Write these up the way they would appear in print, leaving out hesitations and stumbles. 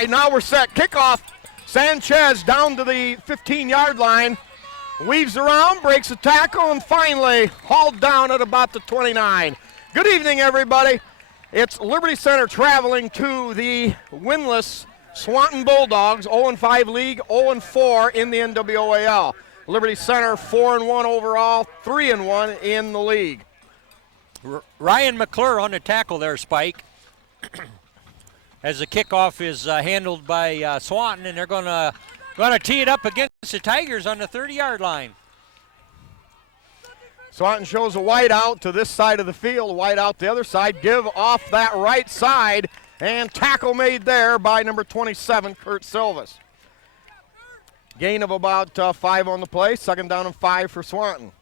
right, now we're set. Kickoff. Sanchez down to the 15-yard line. Weaves around, breaks a tackle, and finally hauled down at about the 29. Good evening, everybody. It's Liberty Center traveling to the winless Swanton Bulldogs, 0-5 league, 0-4 in the NWOAL. Liberty Center 4-1 overall, 3-1 in the league. Ryan McClure on the tackle there, Spike. As the kickoff is handled by Swanton, and they're going to tee it up against the Tigers on the 30-yard line. Swanton shows a wide out to this side of the field, wide out the other side. Give off that right side, and tackle made there by number 27, Kurt Silvas. Gain of about 5 on the play, second down and 5 for Swanton.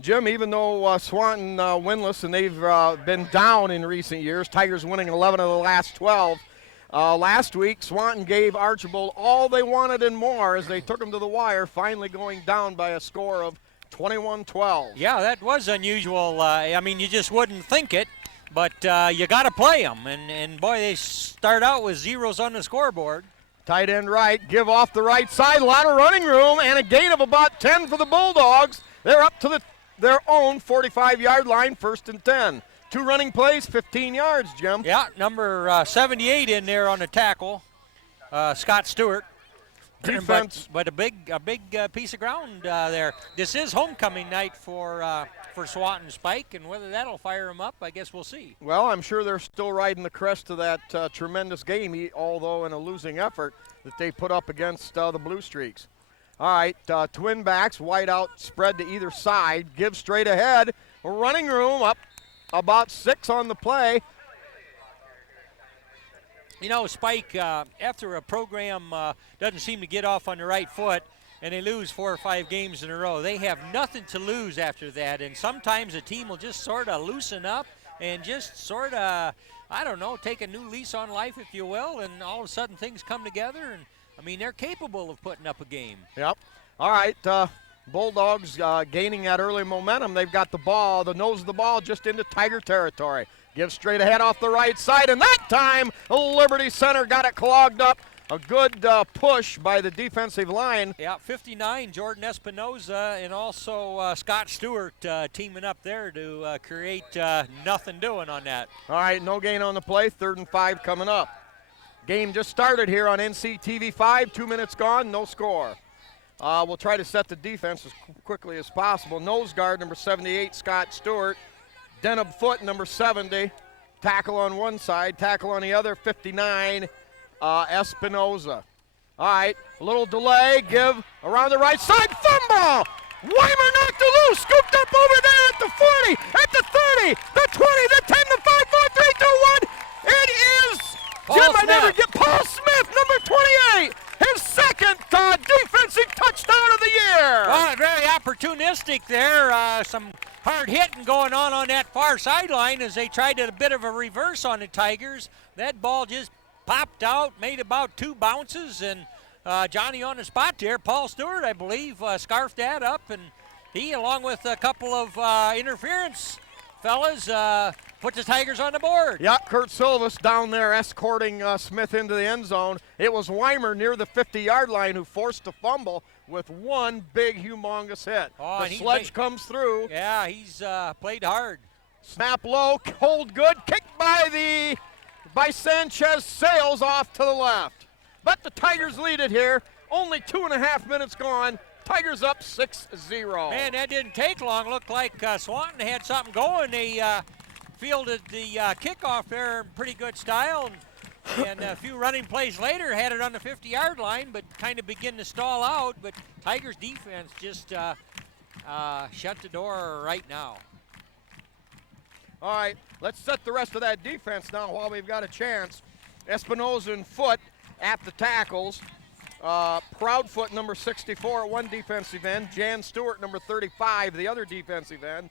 Jim, even though Swanton winless and they've been down in recent years, Tigers winning 11 of the last 12. Last week, Swanton gave Archibald all they wanted and more as they took them to the wire, finally going down by a score of 21-12. Yeah, that was unusual. I mean, you just wouldn't think it, but you got to play them. And boy, they start out with zeros on the scoreboard. Tight end right, give off the right side, a lot of running room, and a gain of about 10 for the Bulldogs. They're up to their own 45-yard line, 1st and 10. 2 running plays, 15 yards, Jim. Yeah, number 78 in there on the tackle, Scott Stewart. Defense. But a big piece of ground there. This is homecoming night for Swanton, Spike, and whether that'll fire them up, I guess we'll see. Well, I'm sure they're still riding the crest of that tremendous game, although in a losing effort that they put up against the Blue Streaks. All right, twin backs, wide out spread to either side, give straight ahead. Running room up about 6 on the play. You know, Spike, after a program doesn't seem to get off on the right foot and they lose 4 or 5 games in a row, they have nothing to lose after that. And sometimes a team will just sort of loosen up and just sort of, I don't know, take a new lease on life, if you will, and all of a sudden things come together. And, I mean, they're capable of putting up a game. Yep. All right, Bulldogs gaining that early momentum. They've got the ball, the nose of the ball just into Tiger territory. Give straight ahead off the right side, and that time Liberty Center got it clogged up. A good push by the defensive line. Yeah, 59, Jordan Espinoza, and also Scott Stewart teaming up there to create nothing doing on that. All right, no gain on the play, 3rd and 5 coming up. Game just started here on NCTV 5, 2 minutes gone, no score. We'll try to set the defense as quickly as possible. Nose guard, number 78, Scott Stewart. Denham foot, number 70. Tackle on one side, tackle on the other, 59, Espinoza. All right, a little delay, give around the right side, fumble! Weimer knocked it loose, scooped up over there at the 40, at the 30, the 20, the 10, the 5, 4, 3, 2, 1. It is Paul Smith, number 28. His second defensive touchdown of the year. Well, very opportunistic there. Some hard hitting going on that far sideline as they tried a bit of a reverse on the Tigers. That ball just popped out, made about 2 bounces, and Johnny on the spot there, Paul Stewart, I believe, scarfed that up, and he, along with a couple of interference fellas, put the Tigers on the board. Yeah, Kurt Silvas down there escorting Smith into the end zone. It was Weimer near the 50-yard line who forced a fumble with one big, humongous hit. Oh, the sledge comes through. Yeah, he's played hard. Snap low, hold good, kicked by Sanchez, sails off to the left. But the Tigers lead it here. Only 2.5 minutes gone. Tigers up 6-0. Man, that didn't take long. Looked like Swanton had something going. They fielded the kickoff there in pretty good style. And a few running plays later had it on the 50-yard line, but kind of begin to stall out. But Tigers defense just shut the door right now. All right, let's set the rest of that defense now while we've got a chance. Espinoza and Foot at the tackles. Proudfoot, number 64, at one defensive end. Jan Stewart, number 35, the other defensive end.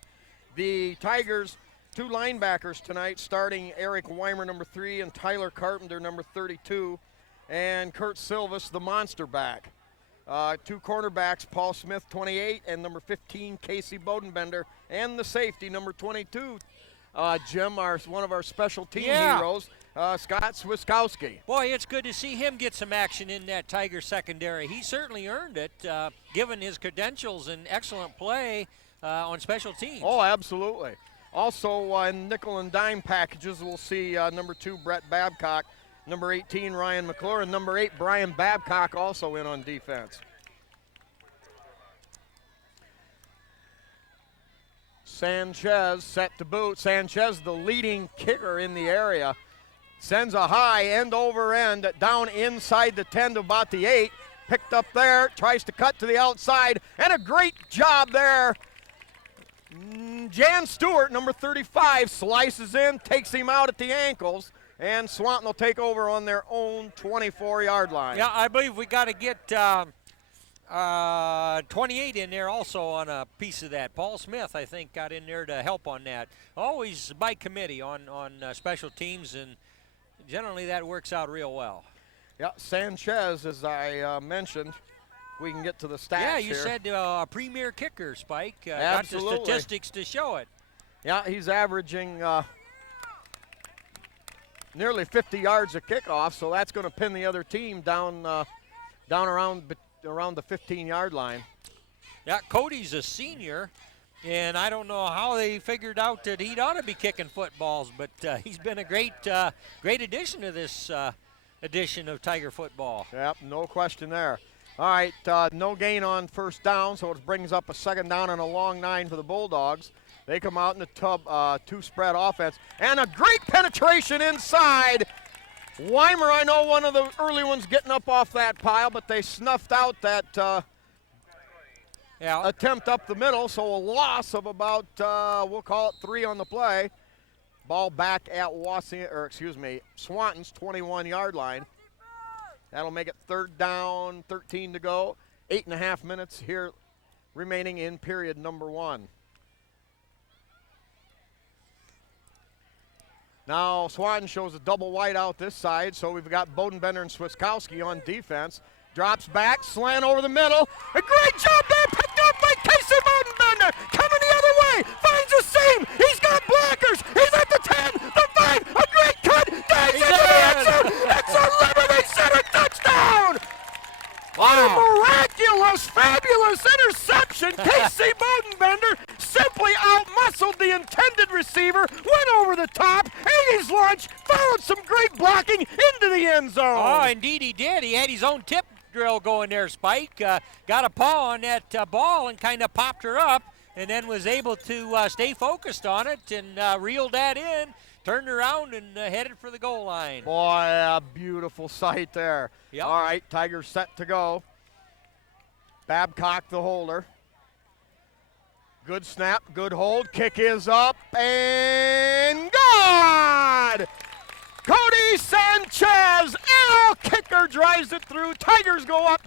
The Tigers, 2 linebackers tonight, starting Eric Weimer, number 3, and Tyler Carpenter, number 32, and Kurt Silvas, the monster back. 2 cornerbacks, Paul Smith, 28, and number 15, Casey Bodenbender, and the safety, number 22, Jim, one of our special team Yeah. heroes, Scott Swiskowski. Boy, it's good to see him get some action in that Tiger secondary. He certainly earned it, given his credentials and excellent play on special teams. Oh, absolutely. Also, in nickel and dime packages, we'll see number 2, Brett Babcock, number 18, Ryan McClure, and number 8, Brian Babcock, also in on defense. Sanchez set to boot. Sanchez, the leading kicker in the area, sends a high end over end down inside the 10 to about the 8. Picked up there, tries to cut to the outside, and a great job there. Jan Stewart, number 35, slices in, takes him out at the ankles, and Swanton will take over on their own 24-yard line. Yeah, I believe we got to get 28 in there also on a piece of that. Paul Smith, I think, got in there to help on that. Always by committee on special teams, and generally that works out real well. Yeah, Sanchez, as I mentioned, we can get to the stats Yeah, you here. said a premier kicker, Spike. Absolutely. Got the statistics to show it. Yeah, he's averaging nearly 50 yards a kickoff, so that's going to pin the other team down around the 15-yard line. Yeah, Cody's a senior, and I don't know how they figured out that he'd ought to be kicking footballs, but he's been a great addition to this edition of Tiger football. Yep, no question there. All right, no gain on first down, so it brings up a second down and a long 9 for the Bulldogs. They come out in the two-spread offense, and a great penetration inside. Weimer, I know one of the early ones getting up off that pile, but they snuffed out that attempt up the middle, so a loss of about, we'll call it 3 on the play. Ball back at Swanton's 21-yard line. That'll make it third down, 13 to go. 8.5 minutes here remaining in period number 1. Now Swanton shows a double wide out this side, so we've got Bodenbender and Swiskowski on defense. Drops back, slant over the middle. A great job there, picked up by Casey Bodenbender. Coming the other way, finds a seam. He's got blockers. He's at the 10, the 5. A great cut. Dives into the end zone. It's a Liberty Center touchdown. What a miraculous, fabulous interception. Casey Bodenbender simply outmuscled the intended receiver, went over the top, ate his lunch, followed some great blocking into the end zone. Oh, indeed he did. He had his own tip drill going there, Spike. Got a paw on that ball and kind of popped her up, and then was able to stay focused on it and reeled that in, turned around and headed for the goal line. Boy, a beautiful sight there. Yep. All right, Tigers set to go. Babcock the holder. Good snap, good hold, kick is up, and good! Cody Sanchez, arrow kicker, drives it through. Tigers go up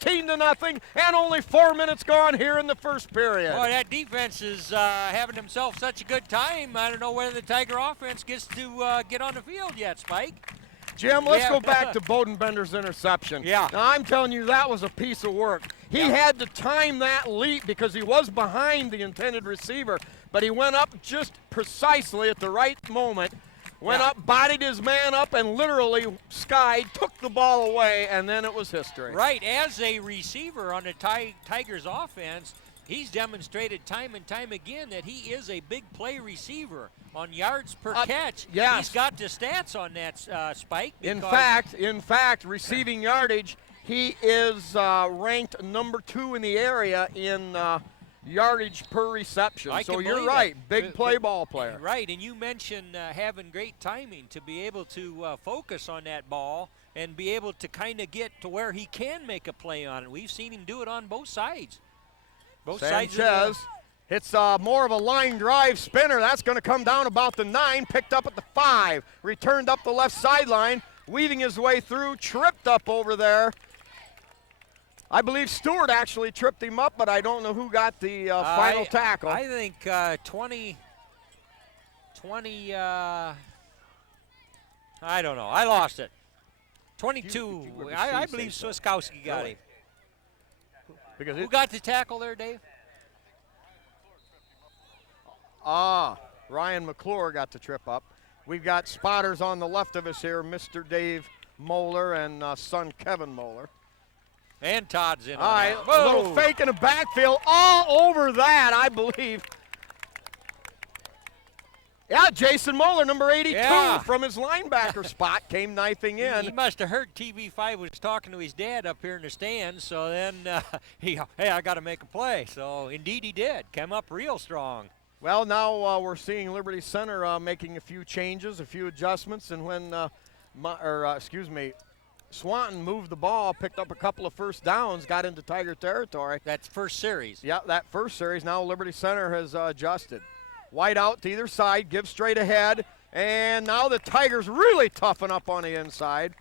13-0, and only 4 minutes gone here in the first period. Boy, that defense is having themselves such a good time. I don't know whether the Tiger offense gets to get on the field yet, Spike. Jim, let's go back to Bodenbender's interception. Yeah. Now, I'm telling you, that was a piece of work. He had to time that leap because he was behind the intended receiver, but he went up just precisely at the right moment, went up, bodied his man up, and literally skied, took the ball away, and then it was history. Right, as a receiver on the Tigers offense, he's demonstrated time and time again that he is a big play receiver on yards per catch. Yes. He's got the stats on that, Spike. In fact, receiving yardage, he is ranked number 2 in the area in yardage per reception. So you're right, big play ball player. Right, and you mentioned having great timing to be able to focus on that ball and be able to kind of get to where he can make a play on it. We've seen him do it on both sides. Sanchez hits more of a line drive spinner. That's going to come down about the 9, picked up at the 5, returned up the left sideline, weaving his way through, tripped up over there. I believe Stewart actually tripped him up, but I don't know who got the final tackle. I think 20, I don't know. I lost it. 22, I believe Swiskowski got him. Who got the tackle there, Dave? Ryan McClure got the trip up. We've got spotters on the left of us here, Mr. Dave Moeller and son Kevin Moeller. And Todd's in. All right, Whoa. a little fake in the backfield, all over that, I believe. Yeah, Jason Moeller, number 82, from his linebacker spot, came knifing in. He must have heard TV5 was talking to his dad up here in the stands, so then hey, I got to make a play. So, indeed he did. Came up real strong. Well, now we're seeing Liberty Center making a few changes, a few adjustments, and when, Swanton moved the ball, picked up a couple of first downs, got into Tiger territory. That's first series. Yeah, that first series. Now Liberty Center has adjusted. Wide out to either side, give straight ahead, and now the Tigers really toughen up on the inside.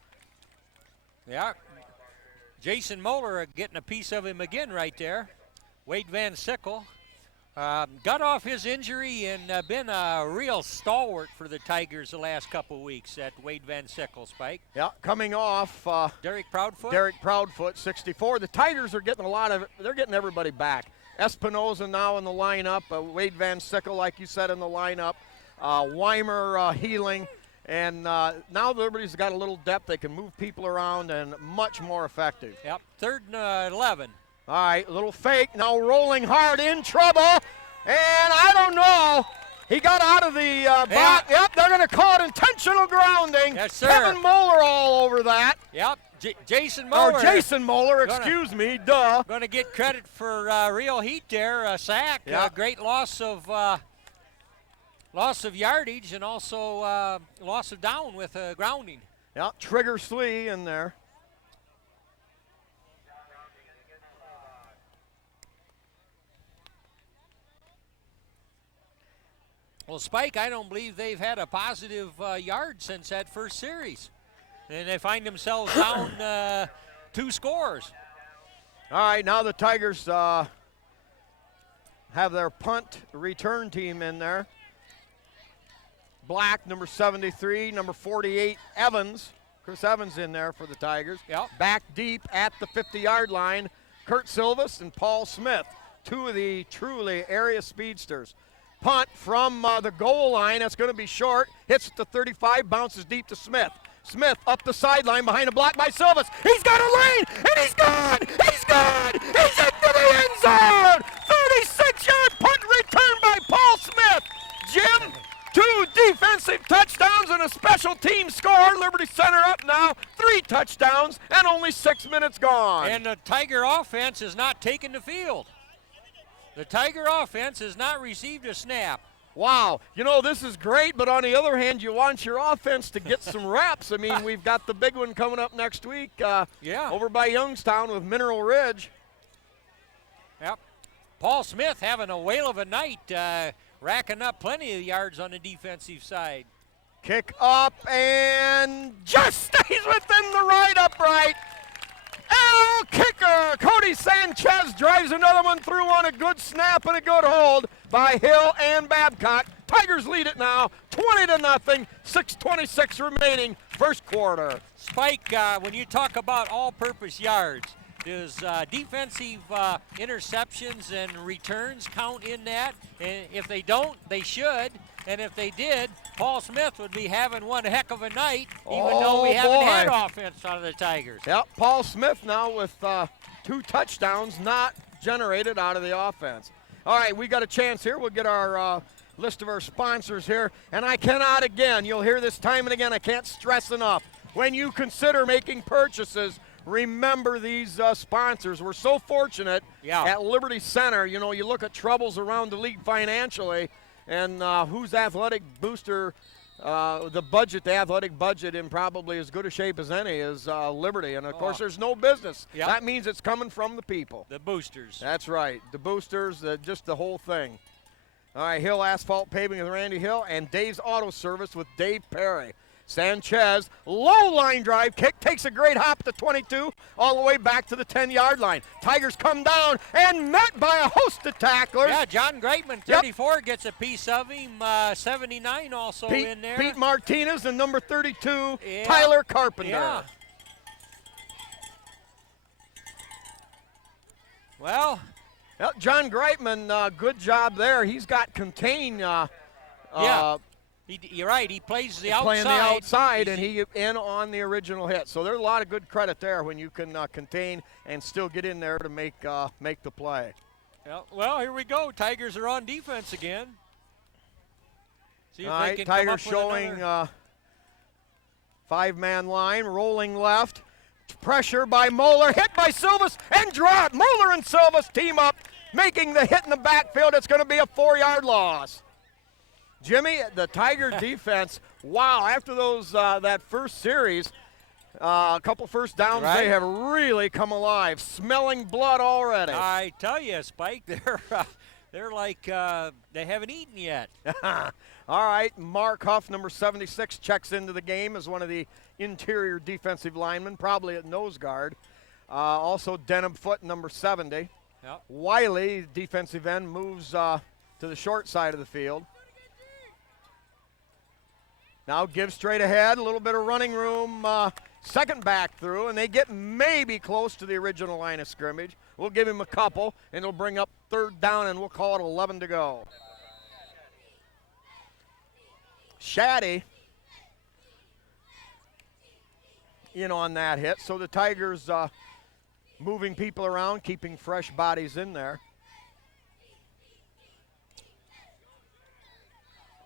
Yeah, Jason Moeller getting a piece of him again right there. Wade Van Sickle got off his injury and been a real stalwart for the Tigers the last couple of weeks, at Wade Van Sickle, Spike. Yeah, coming off. Derek Proudfoot? Derek Proudfoot, 64. The Tigers are getting they're getting everybody back. Espinoza now in the lineup. Wade Van Sickle, like you said, in the lineup. Weimer healing. And now Liberty's got a little depth. They can move people around and much more effective. Yep, 3rd and 11. All right, a little fake. Now rolling hard, in trouble. And I don't know. He got out of the box. Yep, they're going to call it intentional grounding. Yes, sir. Kevin Moeller all over that. Yep, Jason Moeller. Or Jason Moeller, excuse me, duh. Going to get credit for real heat there, a sack. Yep. Great loss of yardage and also loss of down with grounding. Yep, Trigger Slee in there. Well, Spike, I don't believe they've had a positive yard since that first series. And they find themselves down 2 scores. All right, now the Tigers have their punt return team in there. Black, number 73, number 48, Evans. Chris Evans in there for the Tigers. Yep. Back deep at the 50-yard line, Kurt Silvas and Paul Smith, 2 of the truly area speedsters. Punt from the goal line. That's going to be short. Hits at the 35, bounces deep to Smith. Smith up the sideline behind a block by Silvas. He's got a lane, and he's gone! He's gone! He's into the end zone! 36-yard punt return by Paul Smith. Jim, 2 defensive touchdowns and a special team score. Liberty Center up now, 3 touchdowns and only 6 minutes gone. And the Tiger offense is not taking the field. The Tiger offense has not received a snap. Wow, you know, this is great, but on the other hand, you want your offense to get some reps. I mean, we've got the big one coming up next week over by Youngstown with Mineral Ridge. Yep. Paul Smith having a whale of a night, racking up plenty of yards on the defensive side. Kick up and just stays within the right upright. El kicker, Cody Sanchez drives another one through on a good snap and a good hold by Hill and Babcock. Tigers lead it now, 20-0, 6:26 remaining, first quarter. Spike, when you talk about all-purpose yards, does defensive interceptions and returns count in that? And if they don't, they should. And if they did, Paul Smith would be having one heck of a night, even though we haven't had offense out of the Tigers. Yep, Paul Smith now with 2 touchdowns not generated out of the offense. All right, we got a chance here. We'll get our list of our sponsors here. And I cannot, again, you'll hear this time and again, I can't stress enough. When you consider making purchases, remember these sponsors. We're so fortunate at Liberty Center. You know, you look at troubles around the league financially, and whose athletic booster, the athletic budget in probably as good a shape as any is Liberty. And, of course, there's no business. Yep. That means it's coming from the people. The boosters. That's right. The boosters, just the whole thing. All right, Hill Asphalt Paving with Randy Hill and Dave's Auto Service with Dave Perry. Sanchez, low line drive kick, takes a great hop to 22, all the way back to the 10-yard line. Tigers come down and met by a host of tacklers. Yeah, John Greitman, 34, gets a piece of him. 79 also in there. Pete Martinez and number 32, Tyler Carpenter. Yeah. Well, John Greitman, good job there. He's got contain Yeah. You're right. He plays the outside. Playing the outside, and he in on the original hit. So there's a lot of good credit there when you can contain and still get in there to make the play. Yeah, well, here we go. Tigers are on defense again. See if All they right, can Tigers come up with showing another. Five-man line, rolling left. Pressure by Moeller, hit by Silvas, and drop. Moeller and Silvas team up, making the hit in the backfield. It's going to be a 4-yard loss. Jimmy, the Tiger defense, wow, after those that first series, a couple first downs, Right. they have really come alive, smelling blood already. I tell you, Spike, they're like they haven't eaten yet. All right, Mark Huff, number 76, checks into the game as one of the interior defensive linemen, probably at nose guard. Also, Denham Foot, number 70. Yep. Wiley, defensive end, moves to the short side of the field. Now give straight ahead, a little bit of running room, second back through, and they get maybe close to the original line of scrimmage. We'll give him a couple, and it'll bring up third down, and we'll call it 11 to go. Shaddy in on that hit, so the Tigers moving people around, keeping fresh bodies in there.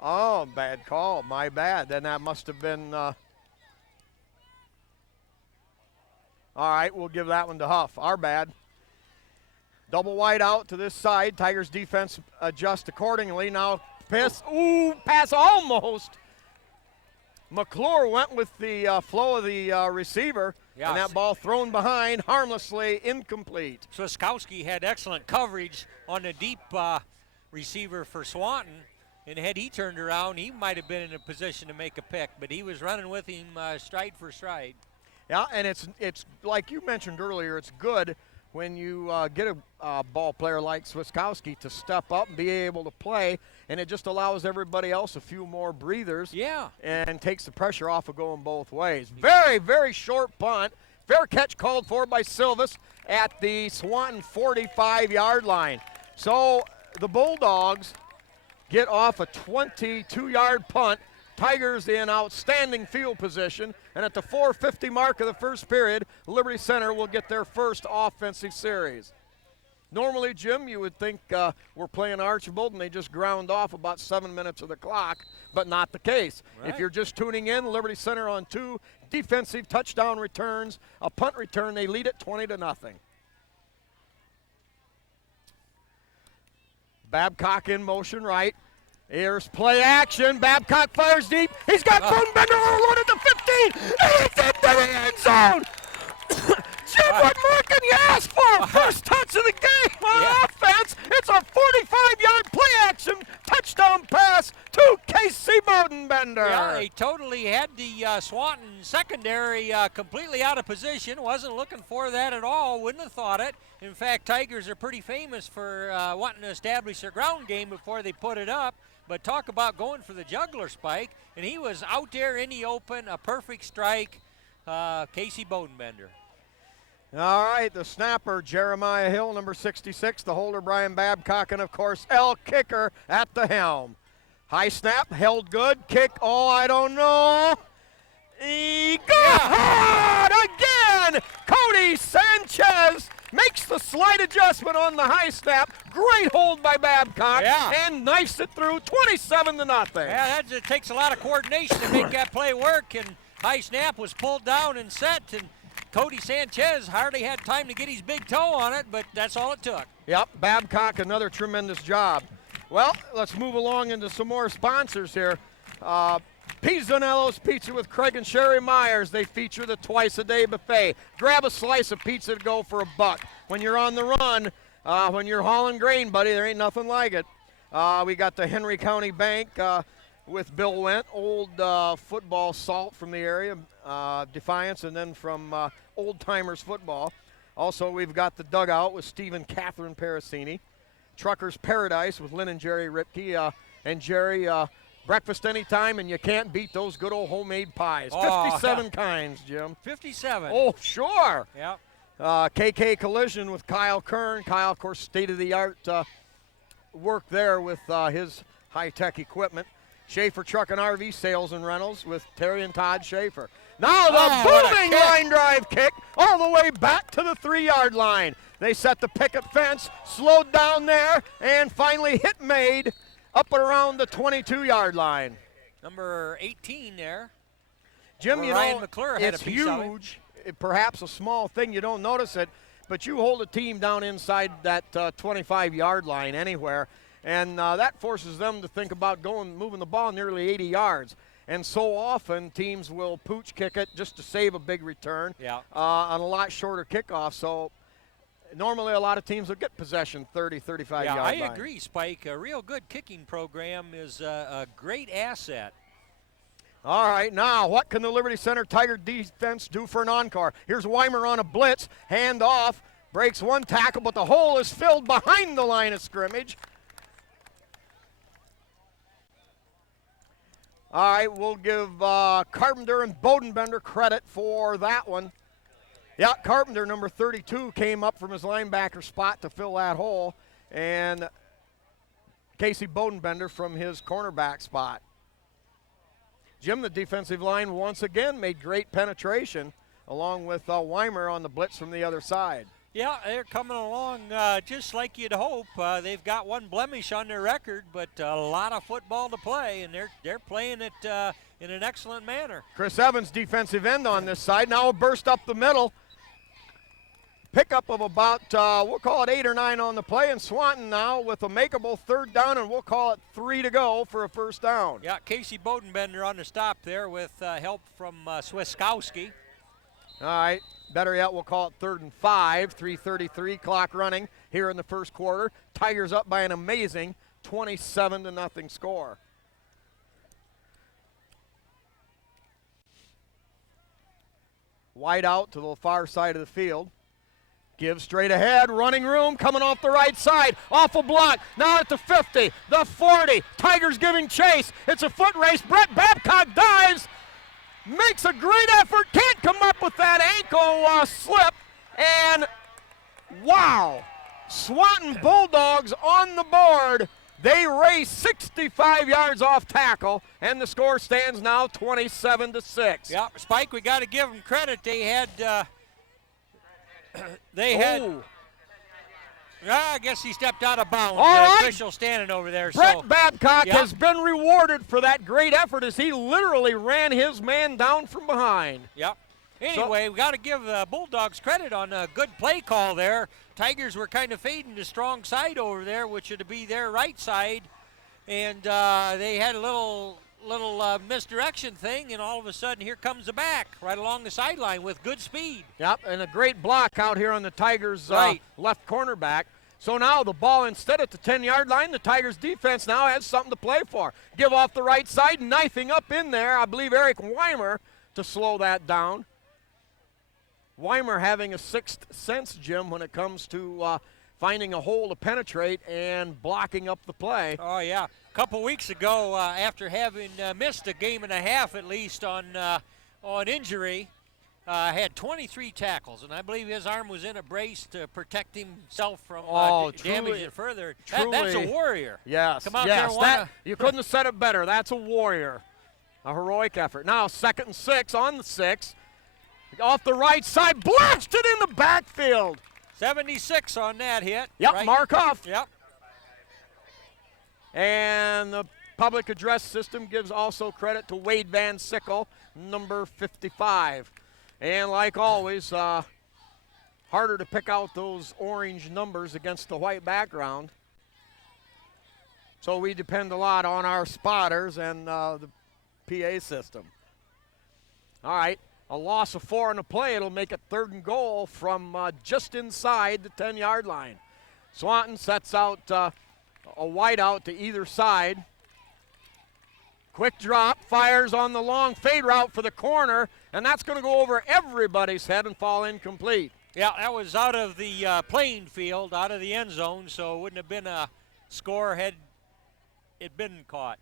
Oh, bad call. My bad. Then that must have been. All right, we'll give that one to Huff. Our bad. Double wide out to this side. Tigers defense adjust accordingly. Now pass. Ooh, pass almost. McClure went with the flow of the receiver. Yes. And that ball thrown behind, harmlessly incomplete. Swiskowski had excellent coverage on the deep receiver for Swanton. And had he turned around, he might have been in a position to make a pick, but he was running with him stride for stride. Yeah, and it's like you mentioned earlier, it's good when you get a ball player like Swiskowski to step up and be able to play, and it just allows everybody else a few more breathers. Yeah. And takes the pressure off of going both ways. Very, very short punt. Fair catch called for by Silvas at the Swanton 45-yard line. So the Bulldogs get off a 22-yard punt. Tigers in outstanding field position. And at the 4:50 mark of the first period, Liberty Center will get their first offensive series. Normally, Jim, you would think we're playing Archibald and they just ground off about 7 minutes of the clock, but not the case. Right. If you're just tuning in, Liberty Center on 2 defensive touchdown returns, a punt return, they lead it 20-0. Babcock in motion right. Here's play action. Babcock fires deep. He's got Bodenbender overloaded to 15. And it's into the end zone. Jim, what more can you ask for? First touch of the game on offense. It's a 45-yard play action touchdown pass to Casey Bodenbender. Yeah, he totally had the Swanton secondary completely out of position. Wasn't looking for that at all. Wouldn't have thought it. In fact, Tigers are pretty famous for wanting to establish their ground game before they put it up. But talk about going for the juggler, Spike. And he was out there in the open, a perfect strike, Casey Bodenbender. All right, the snapper, Jeremiah Hill, number 66. The holder, Brian Babcock, and, of course, El Kicker at the helm. High snap, held good. Kick, oh, I don't know. He got again. Cody Sanchez makes the slight adjustment on the high snap. Great hold by Babcock. And knifes it through 27-0. Yeah, it takes a lot of coordination to make that play work. And high snap was pulled down and set. And Cody Sanchez hardly had time to get his big toe on it, but that's all it took. Yep, Babcock, another tremendous job. Well, let's move along into some more sponsors here. Pizzanello's Pizza with Craig and Sherry Myers. They feature the twice-a-day buffet. Grab a slice of pizza to go for $1. When you're on the run, when you're hauling grain, buddy, there ain't nothing like it. We got the Henry County Bank with Bill Wendt, old football salt from the area, Defiance, and then from Old Timers Football. Also, we've got the Dugout with Steve and Catherine Parasini. Trucker's Paradise with Lynn and Jerry Ripke. And Jerry, breakfast anytime, and you can't beat those good old homemade pies. 57 kinds, Jim. 57. Oh, sure. Yep. KK Collision with Kyle Kern. Kyle, of course, state-of-the-art work there with his high-tech equipment. Schaefer Truck and RV Sales and Rentals with Terry and Todd Schaefer. Now the what a booming kick. line drive kick all the way back to the 3-yard line. They set the picket fence, slowed down there, and finally hit made up around the 22-yard line. Number 18 there. Jim, Well, you Ryan know, McClure had it's a piece of it. huge, perhaps a small thing, you don't notice it, but you hold a team down inside that 25-yard line anywhere, and that forces them to think about moving the ball nearly 80 yards. And so often teams will pooch kick it just to save a big return on a lot shorter kickoff. So normally a lot of teams will get possession 30, 35 yard line. I agree, Spike. A real good kicking program is a great asset. All right, now what can the Liberty Center Tiger defense do for an encore? Here's Weimer on a blitz, hand off, breaks one tackle, but the hole is filled behind the line of scrimmage. All right, we'll give Carpenter and Bodenbender credit for that one. Yeah, Carpenter, number 32, came up from his linebacker spot to fill that hole, and Casey Bodenbender from his cornerback spot. Jim, the defensive line once again made great penetration, along with Weimer on the blitz from the other side. Yeah, they're coming along just like you'd hope. They've got one blemish on their record, but a lot of football to play, and they're playing it in an excellent manner. Chris Evans, defensive end on this side. Now a burst up the middle. Pickup of about, we'll call it 8 or 9 on the play, and Swanton now with a makeable 3rd down, and we'll call it 3 to go for a 1st down. Yeah, Casey Bodenbender on the stop there with help from Swiskowski. All right, better yet, we'll call it 3rd and 5, 3:33 clock running here in the first quarter. Tigers up by an amazing 27-0 score. Wide out to the far side of the field. Give straight ahead, running room, coming off the right side, off a block, now at the 50, the 40, Tigers giving chase, it's a foot race, Brett Babcock dives, makes a great effort, can't come up with that ankle slip, and wow, Swanton Bulldogs on the board. They race 65 yards off tackle, and the score stands now 27-6. Yeah, Spike, we got to give them credit. They had, I guess he stepped out of bounds. All right. Official standing over there. Brett Babcock has been rewarded for that great effort as he literally ran his man down from behind. Yep. Anyway, we got to give the Bulldogs credit on a good play call there. Tigers were kind of fading the strong side over there, which would be their right side, and they had a little misdirection thing, and all of a sudden here comes the back right along the sideline with good speed. Yep, and a great block out here on the Tigers' left cornerback. So now the ball, instead at the 10-yard line, the Tigers defense now has something to play for. Give off the right side, knifing up in there, I believe Eric Weimer to slow that down. Weimer having a sixth sense, Jim, when it comes to finding a hole to penetrate and blocking up the play. Oh, yeah. A couple weeks ago, after having missed a game and a half at least on injury, had 23 tackles, and I believe his arm was in a brace to protect himself from damaging it further. That's a warrior. Yes, Come out there and you couldn't have said it better. That's a warrior. A heroic effort. Now 2nd and 6 on the 6. Off the right side, blasted in the backfield. 76 on that hit. Yep, right? Markoff. Yep. And the public address system gives also credit to Wade Van Sickle, number 55. And like always, harder to pick out those orange numbers against the white background. So we depend a lot on our spotters and the PA system. All right. A loss of 4 on the play. It'll make it 3rd and goal from just inside the 10-yard line. Swanton sets out a wide out to either side. Quick drop, fires on the long fade route for the corner, and that's going to go over everybody's head and fall incomplete. Yeah, that was out of the playing field, out of the end zone, so it wouldn't have been a score had it been caught.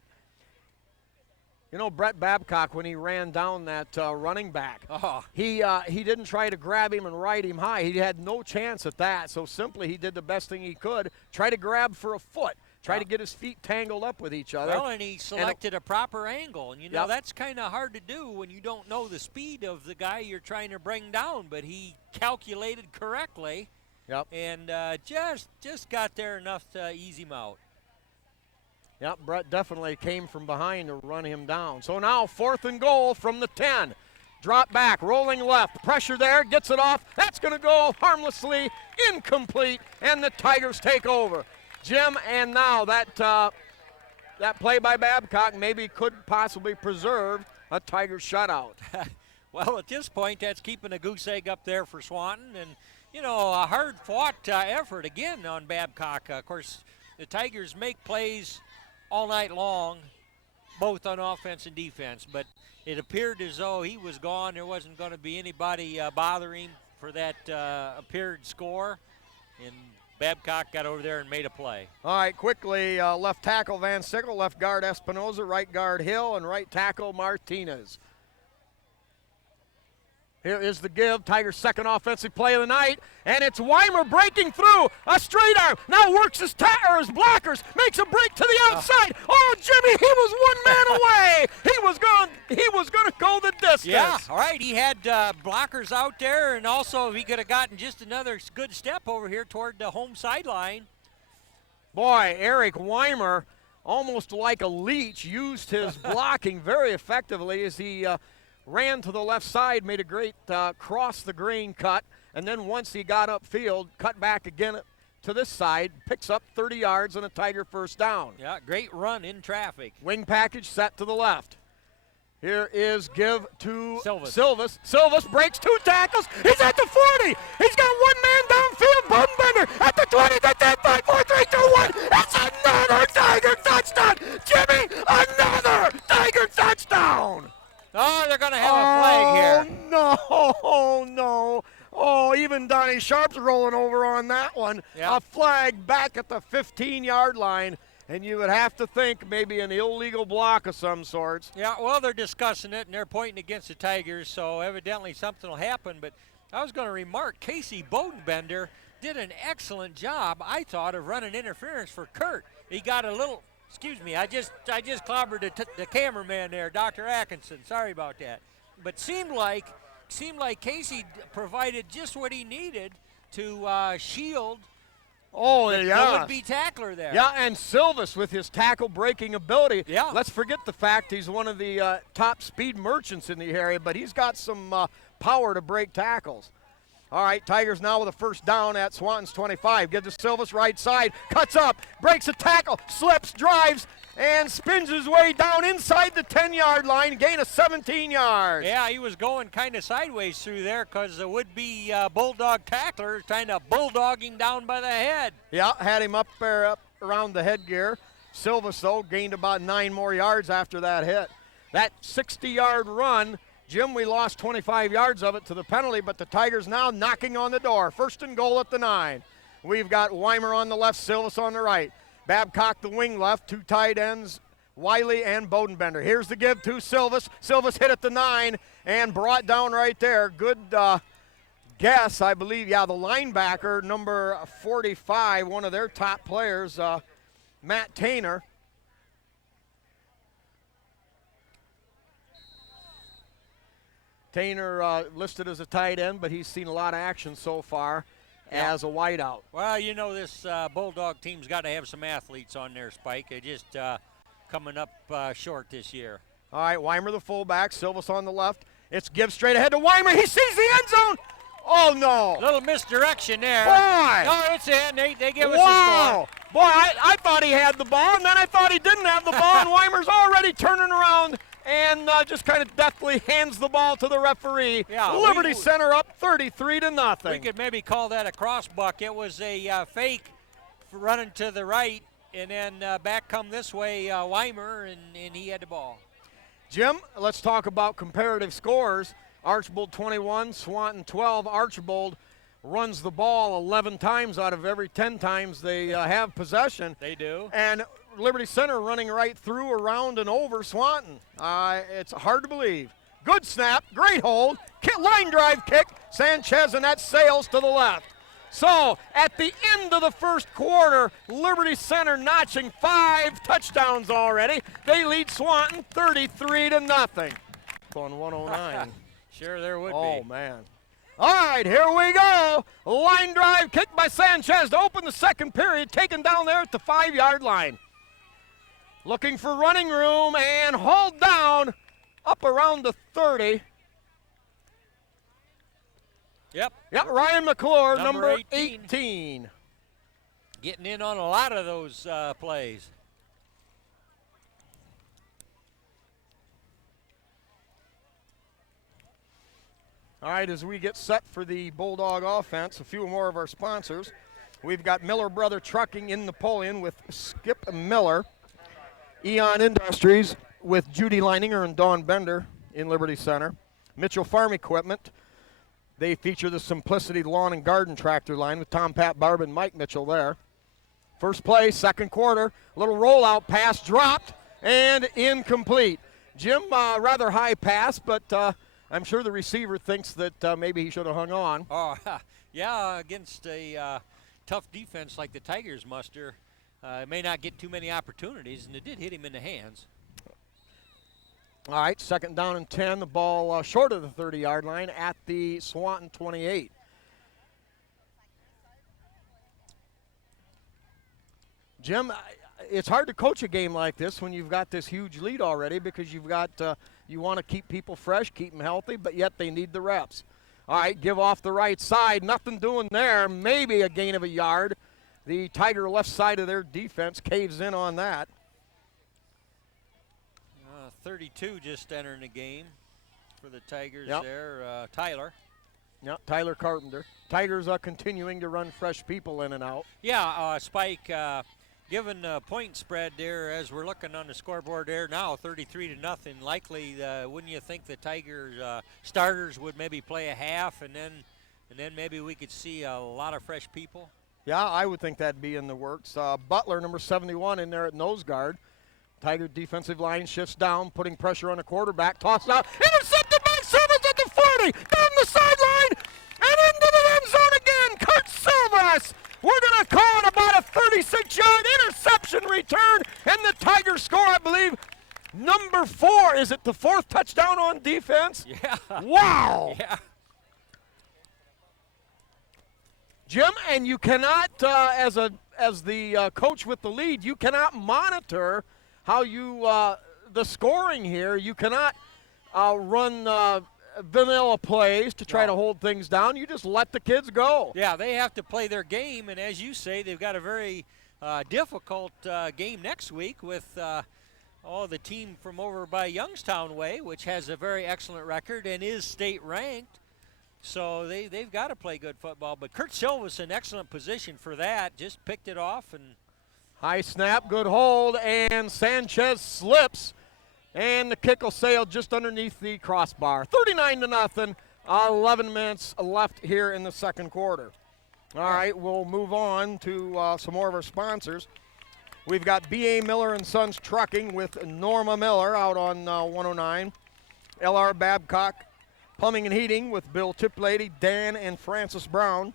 You know, Brett Babcock, when he ran down that running back, he didn't try to grab him and ride him high. He had no chance at that, so simply he did the best thing he could, try to grab for a foot. try to get his feet tangled up with each other. Well, and he selected a proper angle. And, you know, that's kind of hard to do when you don't know the speed of the guy you're trying to bring down. But he calculated correctly and just got there enough to ease him out. Yep, Brett definitely came from behind to run him down. So now 4th and goal from the 10. Drop back, rolling left, pressure there, gets it off. That's going to go harmlessly, incomplete, and the Tigers take over. Jim, and now that play by Babcock maybe could possibly preserve a Tiger shutout. Well, at this point, that's keeping a goose egg up there for Swanton. And, you know, a hard-fought effort again on Babcock. Of course, the Tigers make plays all night long, both on offense and defense. But it appeared as though he was gone. There wasn't going to be anybody bothering for that appeared score. And Babcock got over there and made a play. All right, quickly, left tackle Van Sickle, left guard Espinoza, right guard Hill, and right tackle Martinez. Here is the give, Tigers' second offensive play of the night, and it's Weimer breaking through, a straight arm, now works his blockers, makes a break to the outside. Oh, Jimmy, he was one man away. He was going to go the distance. Yeah, all right, he had blockers out there, and also he could have gotten just another good step over here toward the home sideline. Boy, Eric Weimer, almost like a leech, used his blocking very effectively as he ran to the left side, made a great cross the green cut, and then once he got upfield, cut back again to this side, picks up 30 yards and a Tiger first down. Yeah, great run in traffic. Wing package set to the left. Here is give to Silvas. Silvas breaks 2 tackles. He's at the 40. He's got one man downfield. Bodenbender at the 20, the 10, 5, 4, 3, 2, 1. It's another Tiger touchdown. Jimmy, another Tiger touchdown. Oh, they're going to have a flag here. No. Oh, even Donnie Sharp's rolling over on that one. Yep. A flag back at the 15-yard line, and you would have to think maybe an illegal block of some sorts. Yeah, well, they're discussing it, and they're pointing against the Tigers, so evidently something will happen. But I was going to remark, Casey Bodenbender did an excellent job, I thought, of running interference for Kurt. He got a little... Excuse me, I just clobbered the cameraman there, Dr. Atkinson. Sorry about that. But seemed like Casey provided just what he needed to shield the would-be tackler there. Yeah, and Silvas with his tackle-breaking ability. Yeah. Let's forget the fact he's one of the top speed merchants in the area, but he's got some power to break tackles. All right, Tigers now with a first down at Swanton's 25. Give to Silvas, right side, cuts up, breaks a tackle, slips, drives, and spins his way down inside the 10-yard line, gain of 17 yards. Yeah, he was going kind of sideways through there because the would-be Bulldog tackler trying to bulldog him down by the head. Yeah, had him up there up around the headgear. Silvas, though, gained about 9 more yards after that hit. That 60-yard run, Jim, we lost 25 yards of it to the penalty, but the Tigers now knocking on the door. First and goal at the 9. We've got Weimer on the left, Silvas on the right. Babcock the wing left, 2 tight ends, Wiley and Bodenbender. Here's the give to Silvas. Silvas hit at the 9 and brought down right there. Good guess, I believe. Yeah, the linebacker, number 45, one of their top players, Matt Tainer. Tainer listed as a tight end, but he's seen a lot of action so far as a wideout. Well, you know, this Bulldog team's got to have some athletes on their Spike. They're just coming up short this year. All right, Weimer the fullback, Silvas on the left. It's give straight ahead to Weimer. He sees the end zone. Oh, no. Little misdirection there. Boy. No, it's in. They give us a score. Boy, I thought he had the ball, and then I thought he didn't have the ball, and Weimer's already turning around and just kind of deftly hands the ball to the referee. Yeah, Liberty Center up 33-0. We could maybe call that a cross buck. It was a fake for running to the right, and then back come this way, Weimer, and he had the ball. Jim, let's talk about comparative scores. Archbold 21, Swanton 12. Archbold runs the ball 11 times out of every 10 times they have possession. They do. And Liberty Center running right through, around, and over Swanton. It's hard to believe. Good snap, great hold, line drive kick. Sanchez, and that sails to the left. So at the end of the first quarter, Liberty Center notching 5 touchdowns already. They lead Swanton 33-0. On 109. Sure, there would be. Oh, man. All right, here we go. Line drive kicked by Sanchez to open the second period, taken down there at the 5-yard line. Looking for running room and hauled down up around the 30. Yep, Ryan McClure, number 18. 18. Getting in on a lot of those plays. All right, as we get set for the Bulldog offense, a few more of our sponsors. We've got Miller Brother Trucking in Napoleon with Skip Miller. Eon Industries with Judy Leininger and Dawn Bender in Liberty Center. Mitchell Farm Equipment. They feature the Simplicity Lawn and Garden Tractor line with Tom, Pat, Barb, and Mike Mitchell there. First play, second quarter, little rollout pass dropped and incomplete. Jim, rather high pass, but I'm sure the receiver thinks that maybe he should have hung on. Oh, yeah, against a tough defense like the Tigers muster, may not get too many opportunities, and it did hit him in the hands. All right, second down and 10, the ball short of the 30-yard line at the Swanton 28. Jim, it's hard to coach a game like this when you've got this huge lead already because you've got you want to keep people fresh, keep them healthy, but yet they need the reps. All right, give off the right side. Nothing doing there. Maybe a gain of a yard. The Tiger left side of their defense caves in on that. 32 just entering the game for the Tigers Yep. there. Tyler. Yep, Tyler Carpenter. Tigers are continuing to run fresh people in and out. Yeah, Spike, given the point spread there as we're looking on the scoreboard there now, 33-0, likely wouldn't you think the Tigers starters would maybe play a half and then maybe we could see a lot of fresh people? Yeah, I would think that'd be in the works. Butler, number 71, in there at nose guard. Tiger defensive line shifts down, putting pressure on the quarterback. Tossed out, intercepted by Silvers at the 40, down the sideline, and into the end zone again. Kurt Silvers. We're going to call it about a 36-yard interception return, and the Tigers score, I believe, number 4. Is it the 4th touchdown on defense? Yeah. Wow. Yeah. Jim, and you cannot, as the coach with the lead, you cannot monitor how you the scoring here. You cannot run vanilla plays to try to hold things down. You just let the kids go. Yeah, they have to play their game, and as you say, they've got a very difficult game next week with the team from over by Youngstown Way, which has a very excellent record and is state ranked. So they've got to play good football. But Kurt Silva's in excellent position for that. Just picked it off. And high snap, good hold, and Sanchez slips. And the kick will sail just underneath the crossbar. 39-0, 11 minutes left here in the second quarter. All right, we'll move on to some more of our sponsors. We've got B.A. Miller & Sons Trucking with Norma Miller out on 109. L.R. Babcock Plumbing and Heating with Bill Tiplady, Dan, and Francis Brown.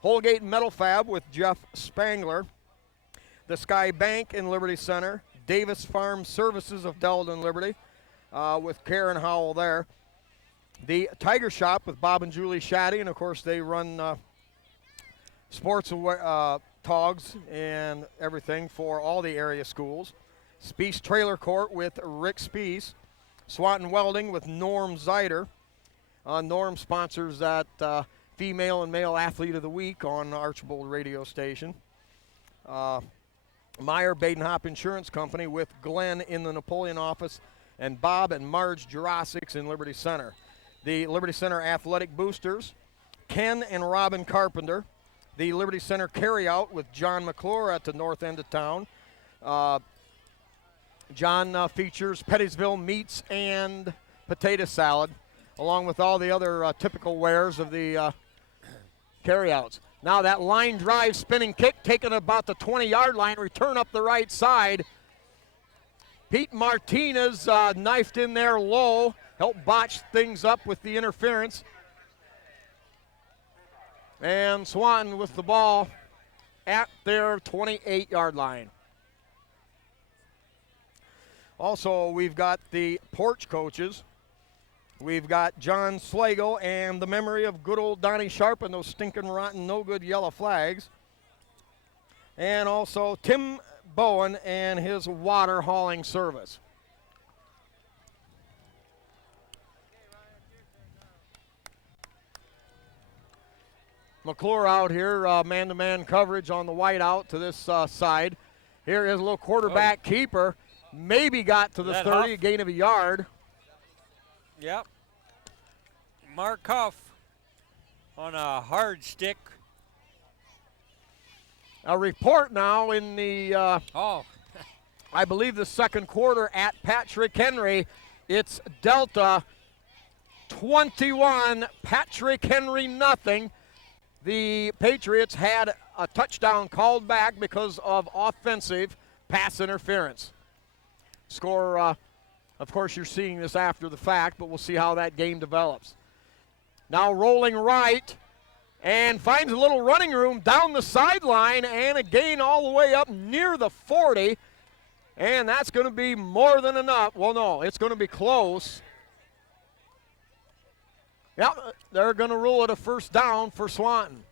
Holgate Metal Fab with Jeff Spangler. The Sky Bank in Liberty Center. Davis Farm Services of Deldon Liberty with Karen Howell there. The Tiger Shop with Bob and Julie Shaddy, and of course they run sports togs and everything for all the area schools. Speece Trailer Court with Rick Speece. Swanton Welding with Norm Zeider. Norm sponsors that female and male athlete of the week on Archbold radio station. Meyer Badenhop Insurance Company with Glenn in the Napoleon office and Bob and Marge Jurassics in Liberty Center. The Liberty Center Athletic Boosters, Ken and Robin Carpenter. The Liberty Center Carryout with John McClure at the north end of town. John features Pettysville meats and potato salad, along with all the other typical wares of the carryouts. Now that line drive spinning kick taken about the 20-yard line, return up the right side. Pete Martinez knifed in there low, helped botch things up with the interference. And Swanton with the ball at their 28-yard line. Also, we've got the porch coaches. We've got John Slagle and the memory of good old Donnie Sharp and those stinking, rotten, no-good yellow flags. And also Tim Bowen and his water hauling service. McClure out here, man-to-man coverage on the white out to this side. Here is a little quarterback keeper. Maybe got to the 30, Huff? gain of a yard. Yep. Mark Huff on a hard stick. A report now in the, I believe, the second quarter at Patrick Henry. It's Delta 21, Patrick Henry nothing. The Patriots had a touchdown called back because of offensive pass interference. Score, of course, you're seeing this after the fact, but we'll see how that game develops. Now rolling right and finds a little running room down the sideline and a gain all the way up near the 40. And that's going to be more than enough. Well, no, it's going to be close. Yep, they're going to rule it a first down for Swanton.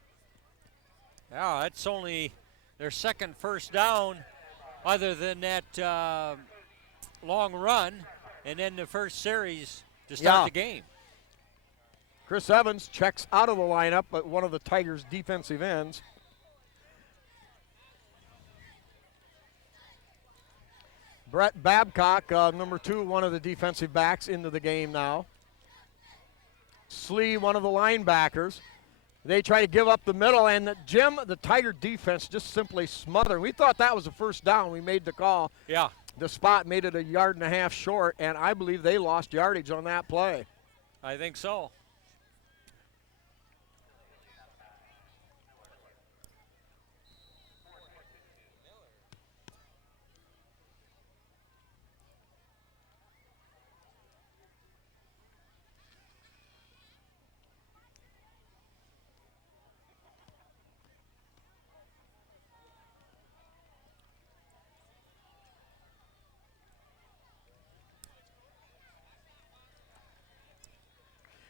Yeah, that's only their second first down other than that long run and then the first series to start the game. Chris Evans checks out of the lineup, but one of the Tigers' defensive ends. Brett Babcock, number 2, one of the defensive backs, into the game now. Slee, one of the linebackers. They try to give up the middle, and Jim, the Tiger defense, just simply smothered. We thought that was a first down. We made the call. Yeah. The spot made it a yard and a half short, and I believe they lost yardage on that play. I think so.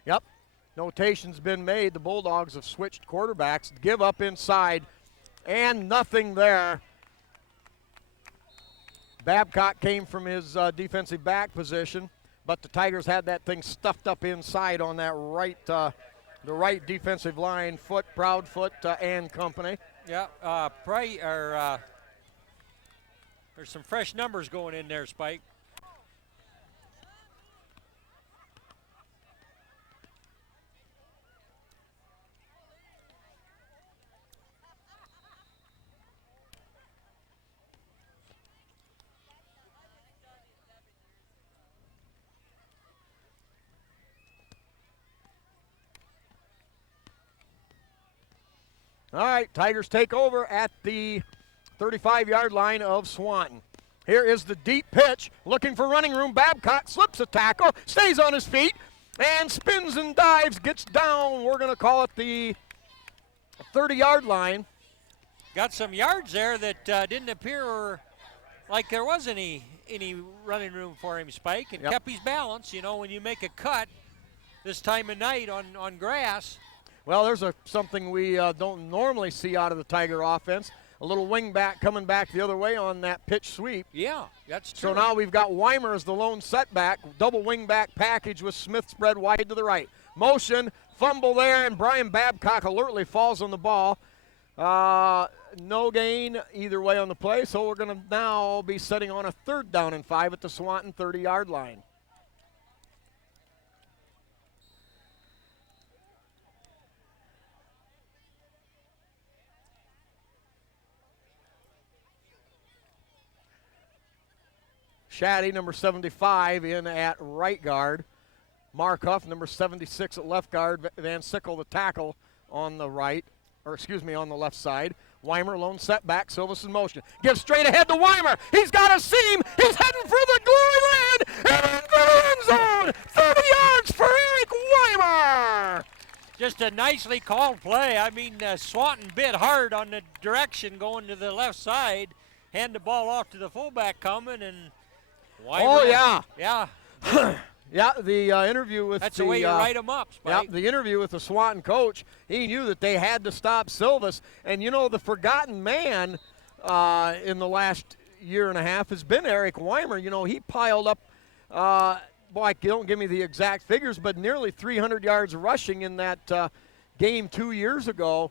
Yep, notation's been made. The Bulldogs have switched quarterbacks, give up inside, and nothing there. Babcock came from his defensive back position, but the Tigers had that thing stuffed up inside on that right, the right defensive line, Proudfoot, and company. Yeah, there's some fresh numbers going in there, Spike. All right, Tigers take over at the 35-yard line of Swanton. Here is the deep pitch, looking for running room. Babcock slips a tackle, stays on his feet, and spins and dives, gets down. We're going to call it the 30-yard line. Got some yards there that didn't appear like there was any running room for him, Spike, and kept his balance. You know, when you make a cut this time of night on grass. Well, there's something we don't normally see out of the Tiger offense. A little wing back coming back the other way on that pitch sweep. Yeah, that's true. So now we've got Weimer as the lone setback. Double wing back package with Smith spread wide to the right. Motion, fumble there, and Brian Babcock alertly falls on the ball. No gain either way on the play, so we're going to now be setting on a 3rd down and 5 at the Swanton 30-yard line. Shaddy, number 75, in at right guard. Mark Huff, number 76, at left guard. Van Sickle, the tackle, on the right, on the left side. Weimer, lone setback. Silvis in motion. Gives straight ahead to Weimer. He's got a seam. He's heading for the glory land and into the end zone. 30 yards for Eric Weimer. Just a nicely called play. I mean, Swanton bit hard on the direction going to the left side. Hand the ball off to the fullback coming, and Oh, yeah. Yeah. Yeah, the interview with That's the way you write them up, Yeah, Spike. the interview with the Swanton coach, he knew that they had to stop Silvis. And, you know, the forgotten man in the last year and a half has been Eric Weimer. You know, he piled up, boy, don't give me the exact figures, but nearly 300 yards rushing in that game 2 years ago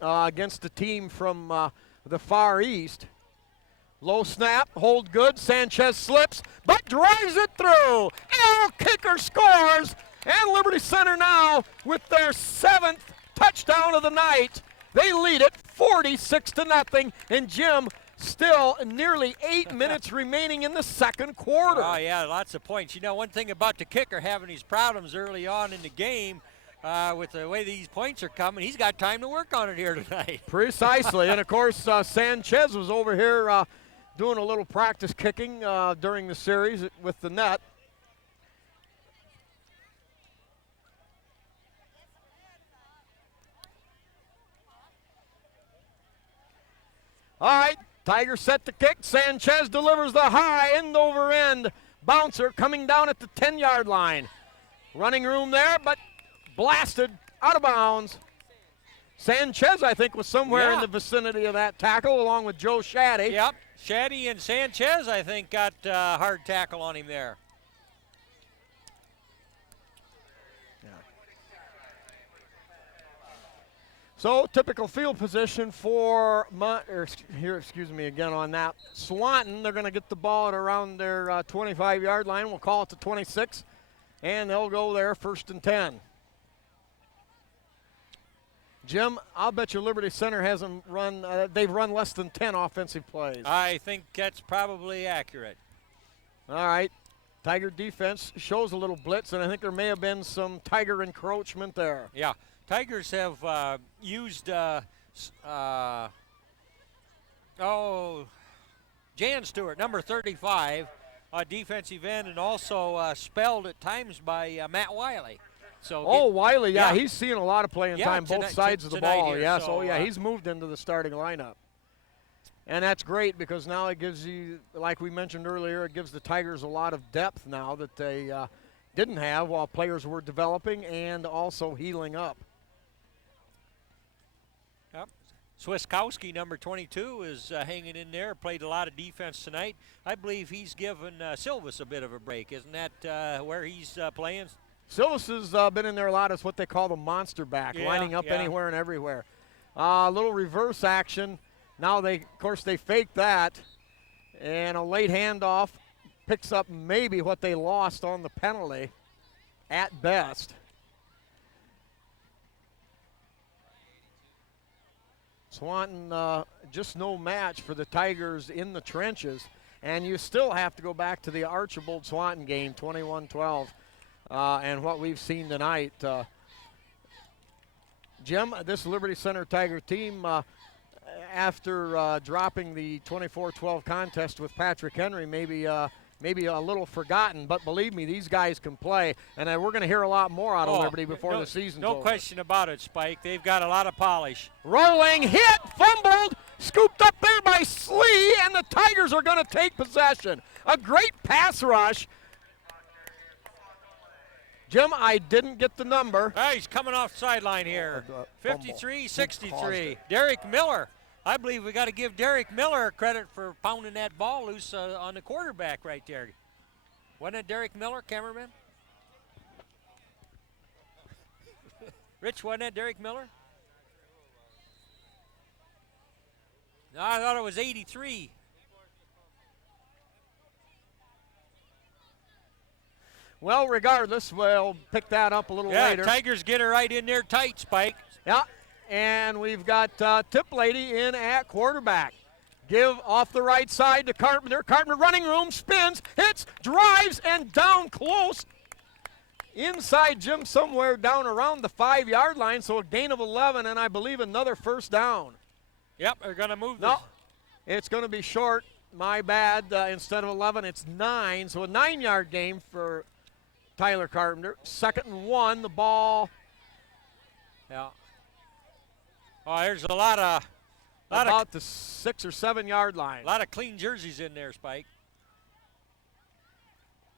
against a team from the Far East. Low snap, hold good. Sanchez slips, but drives it through. Kicker scores, and Liberty Center now with their 7th touchdown of the night. They lead it 46-0, and Jim, still nearly 8 minutes remaining in the second quarter. Oh, yeah, lots of points. You know, one thing about the kicker having these problems early on in the game, with the way these points are coming, he's got time to work on it here tonight. Precisely, and of course, Sanchez was over here doing a little practice kicking during the series with the net. All right, Tigers set to kick. Sanchez delivers the high end-over-end bouncer coming down at the 10-yard line. Running room there, but blasted out of bounds. Sanchez, I think, was somewhere in the vicinity of that tackle, along with Joe Shaddy. Yep, Shaddy and Sanchez, I think, got a hard tackle on him there. So, typical field position for, excuse me again on that, Swanton. They're going to get the ball at around their 25-yard line. We'll call it the 26, and they'll go there 1st and 10. Jim, I'll bet you Liberty Center hasn't run, they've run less than 10 offensive plays. I think that's probably accurate. All right. Tiger defense shows a little blitz, and I think there may have been some Tiger encroachment there. Yeah. Tigers have used, Jan Stewart, number 35, defensive end, and also spelled at times by Matt Wiley. So Wiley, yeah, he's seeing a lot of playing time, both sides of the ball. Here, yes, so, he's moved into the starting lineup. And that's great because now it gives you, like we mentioned earlier, it gives the Tigers a lot of depth now that they didn't have while players were developing and also healing up. Yep. Swiskowski, number 22, is hanging in there, played a lot of defense tonight. I believe he's given Silvis a bit of a break. Isn't that where he's playing? Silvis has been in there a lot as what they call the monster back, lining up anywhere and everywhere. A little reverse action. Now, of course, they fake that. And a late handoff picks up maybe what they lost on the penalty at best. Swanton, just no match for the Tigers in the trenches. And you still have to go back to the Archibald Swanton game, 21-12. And what we've seen tonight. Jim, this Liberty Center Tiger team, after dropping the 24-12 contest with Patrick Henry, maybe a little forgotten, but believe me, these guys can play, and we're going to hear a lot more out of Liberty before the season's over. No question about it, Spike. They've got a lot of polish. Rolling, hit, fumbled, scooped up there by Slee, and the Tigers are going to take possession. A great pass rush. Jim, I didn't get the number. He's coming off sideline here. 53-63. Derek Miller. I believe we got to give Derek Miller credit for pounding that ball loose on the quarterback right there. Wasn't it Derek Miller, cameraman? Rich, wasn't that Derek Miller? No, I thought it was 83. Well, regardless, we'll pick that up a little later. Tigers get her right in there tight, Spike. Yeah, and we've got Tip Lady in at quarterback. Give off the right side to Carpenter. Carpenter running room, spins, hits, drives, and down close. Inside Jim somewhere down around the 5-yard line, so a gain of 11, and I believe another first down. Yep, they're going to move this. No, it's going to be short. My bad. Instead of 11, it's 9, so a 9-yard gain for Tyler Carpenter. 2nd and 1, the ball Yeah. Oh, there's a lot of About the 6 or 7 yard line. a lot of clean jerseys in there, Spike.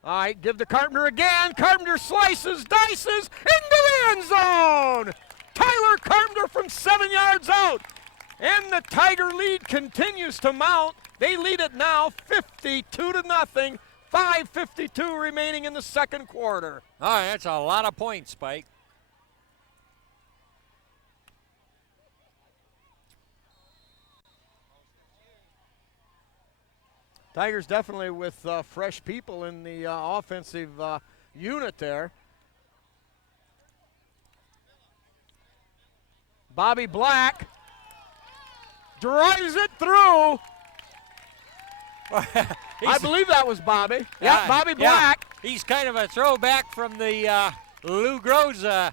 All right, give to Carpenter again. Carpenter slices, dices into the end zone. Tyler Carpenter from 7 yards out. And the Tiger lead continues to mount. They lead it now 52-0. 5:52 remaining in the second quarter. All right, that's a lot of points, Spike. Tigers definitely with fresh people in the offensive unit there. Bobby Black drives it through. I believe that was Bobby. Yeah, Bobby Black. Yeah. He's kind of a throwback from the Lou Groza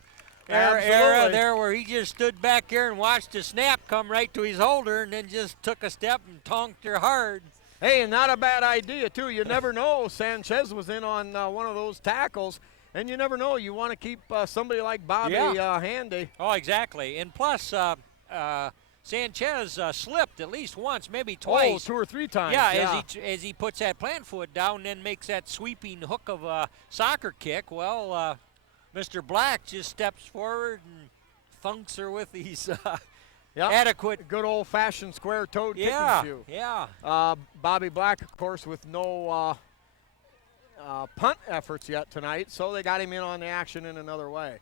era there, where he just stood back here and watched the snap come right to his holder and then just took a step and tonked her hard. Hey, not a bad idea, too. You never know. Sanchez was in on one of those tackles, and you never know. You want to keep somebody like Bobby handy. Oh, exactly. And plus, Sanchez slipped at least once, maybe twice. Oh, 2 or 3 times. Yeah, as he puts that plant foot down and then makes that sweeping hook of a soccer kick. Well, Mr. Black just steps forward and thunks her with these adequate. Good old-fashioned square-toed kicking shoe. Yeah. Bobby Black, of course, with no punt efforts yet tonight, so they got him in on the action in another way.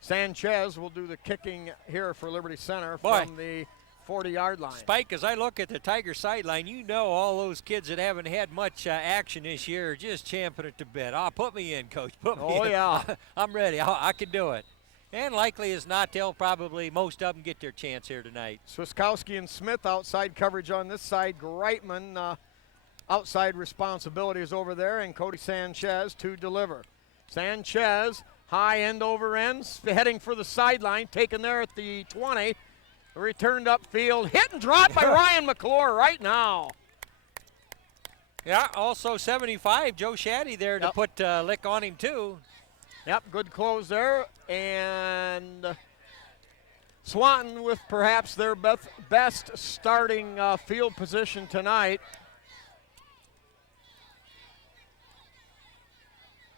Sanchez will do the kicking here for Liberty Center from the 40-yard line. Spike, as I look at the Tiger sideline, you know all those kids that haven't had much action this year are just champing at the bit. Put me in, Coach. Put me in. Oh, yeah. I'm ready. I can do it. And likely as not, they'll probably, most of them, get their chance here tonight. Swiskowski and Smith outside coverage on this side. Greitman outside responsibilities over there, and Cody Sanchez to deliver. Sanchez, high end over ends, heading for the sideline, taken there at the 20. Returned upfield, hit and dropped by Ryan McClure right now. Yeah, also 75, Joe Shaddy there to put a lick on him too. Yep, good close there. And Swanton with perhaps their best starting field position tonight.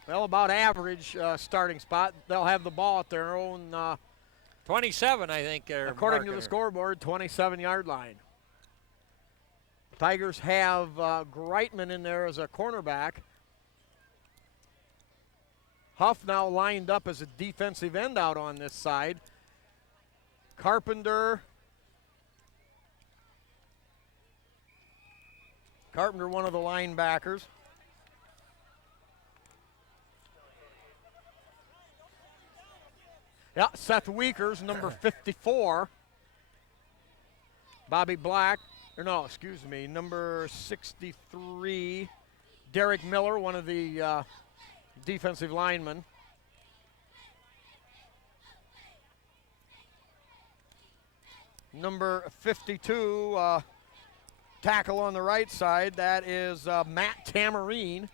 Well, about average starting spot. They'll have the ball at their own 27, I think. According to the scoreboard, 27-yard line. Tigers have Greitman in there as a cornerback. Huff now lined up as a defensive end out on this side. Carpenter, one of the linebackers. Yeah, Seth Weekers, number 54. Bobby Black, number 63. Derek Miller, one of the defensive linemen. Number 52, tackle on the right side, that is Matt Tamarine.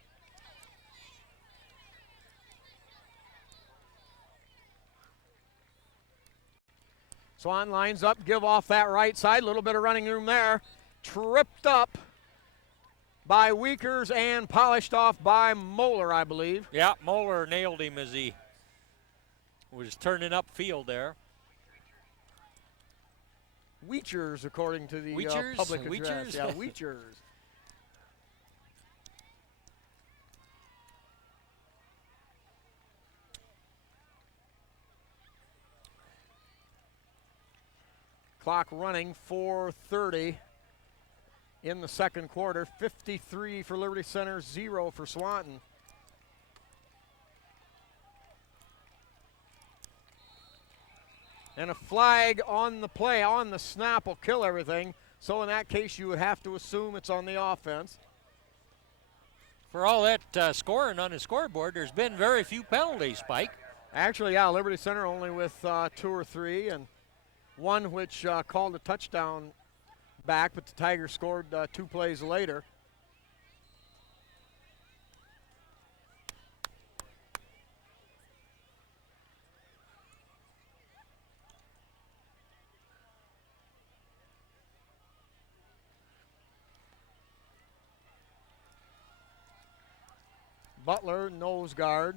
Swan lines up, give off that right side, a little bit of running room there. Tripped up by Weekers and polished off by Moeller, I believe. Yeah, Moeller nailed him as he was turning upfield there. Weechers, according to the public address. Yeah, Weechers. Clock running, 4:30 in the second quarter. 53 for Liberty Center, 0 for Swanton. And a flag on the play, on the snap, will kill everything. So in that case, you would have to assume it's on the offense. For all that scoring on the scoreboard, there's been very few penalties, Spike. Actually, yeah, Liberty Center only with 2 or 3, and one which called a touchdown back, but the Tigers scored 2 plays later. Butler, nose guard.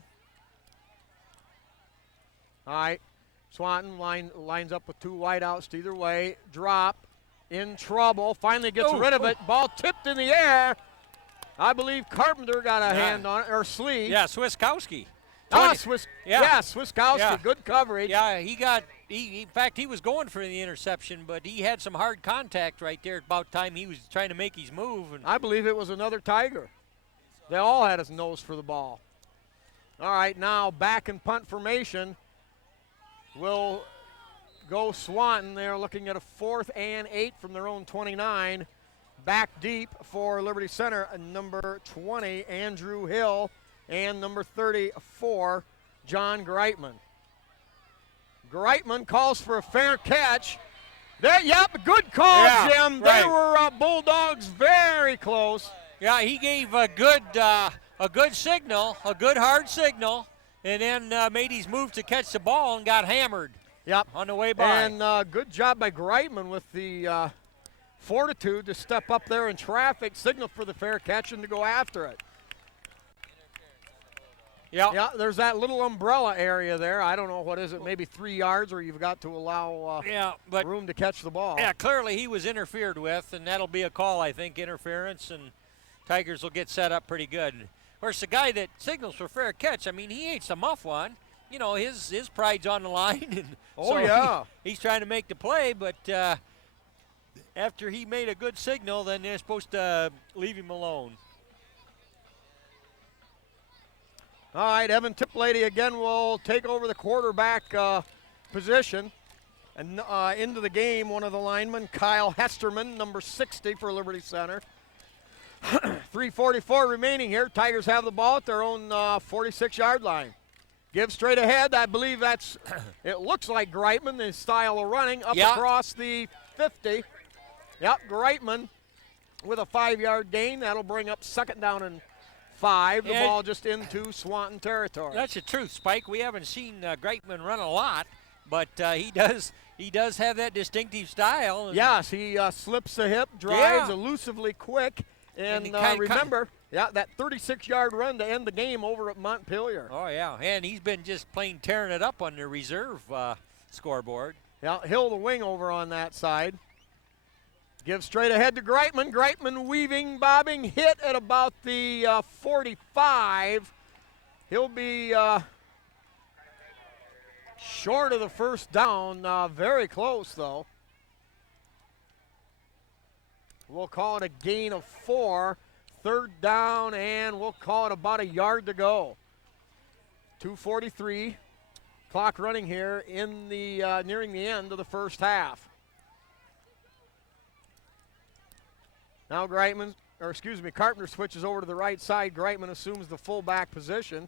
All right, Swanton lines up with two wideouts to either way. Drop, in trouble, finally gets rid of it. Ball tipped in the air. I believe Carpenter got a hand on it, or sleeve. Yeah, Swiskowski. Swiskowski, Yeah. Good coverage. Yeah, in fact, he was going for the interception, but he had some hard contact right there at about time he was trying to make his move. And I believe it was another Tiger. They all had his nose for the ball. All right, now back in punt formation will go Swanton. They're looking at a 4th and 8 from their own 29. Back deep for Liberty Center, number 20, Andrew Hill, and number 34, John Greitman. Greitman calls for a fair catch. Good call, Jim. They were Bulldogs very close. Yeah, he gave a good signal, a good hard signal, and then made his move to catch the ball and got hammered. Yep. On the way by. And good job by Greitman with the fortitude to step up there in traffic, signal for the fair catch, and to go after it. Yeah, there's that little umbrella area there. I don't know, what is it, maybe 3 yards, or you've got to allow room to catch the ball. Yeah, clearly he was interfered with, and that'll be a call, I think, interference, and Tigers will get set up pretty good. Of course, the guy that signals for fair catch, I mean, he ain't the muff one. You know, his pride's on the line. And he's trying to make the play, but after he made a good signal, then they're supposed to leave him alone. All right, Evan Tiplady again will take over the quarterback position. And into the game, one of the linemen, Kyle Hesterman, number 60 for Liberty Center. 3:44 remaining here. Tigers have the ball at their own 46-yard line. Give straight ahead. I believe that's, it looks like Greitman, his style of running, up across the 50. Yep, Greitman with a 5-yard gain. That'll bring up 2nd down and 5. The ball just into Swanton territory. That's the truth, Spike. We haven't seen Greitman run a lot, but he does have that distinctive style. Yes, he slips the hip, drives elusively quick, and remember, that 36-yard run to end the game over at Montpelier. Oh, yeah, and he's been just plain tearing it up on the reserve scoreboard. Yeah, Hill the wing over on that side. Give straight ahead to Greitman. Greitman weaving, bobbing, hit at about the 45. He'll be short of the first down. Very close, though. We'll call it a gain of 4. 3rd down, and we'll call it about a yard to go. 2:43. Clock running here in the nearing the end of the first half. Now Carpenter switches over to the right side. Greitman assumes the fullback position.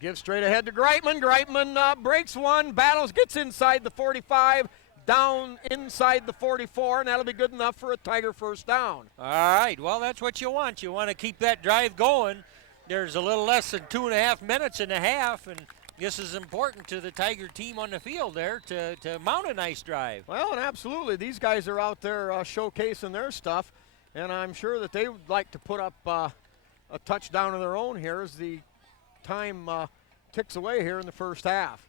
Gives straight ahead to Greitman. Greitman breaks one, battles, gets inside the 45, down inside the 44, and that'll be good enough for a Tiger first down. All right, well, that's what you want. You want to keep that drive going. There's a little less than 2.5 minutes in the half, and this is important to the Tiger team on the field there to mount a nice drive. Well, and absolutely. These guys are out there showcasing their stuff. And I'm sure that they would like to put up a touchdown of their own here as the time ticks away here in the first half.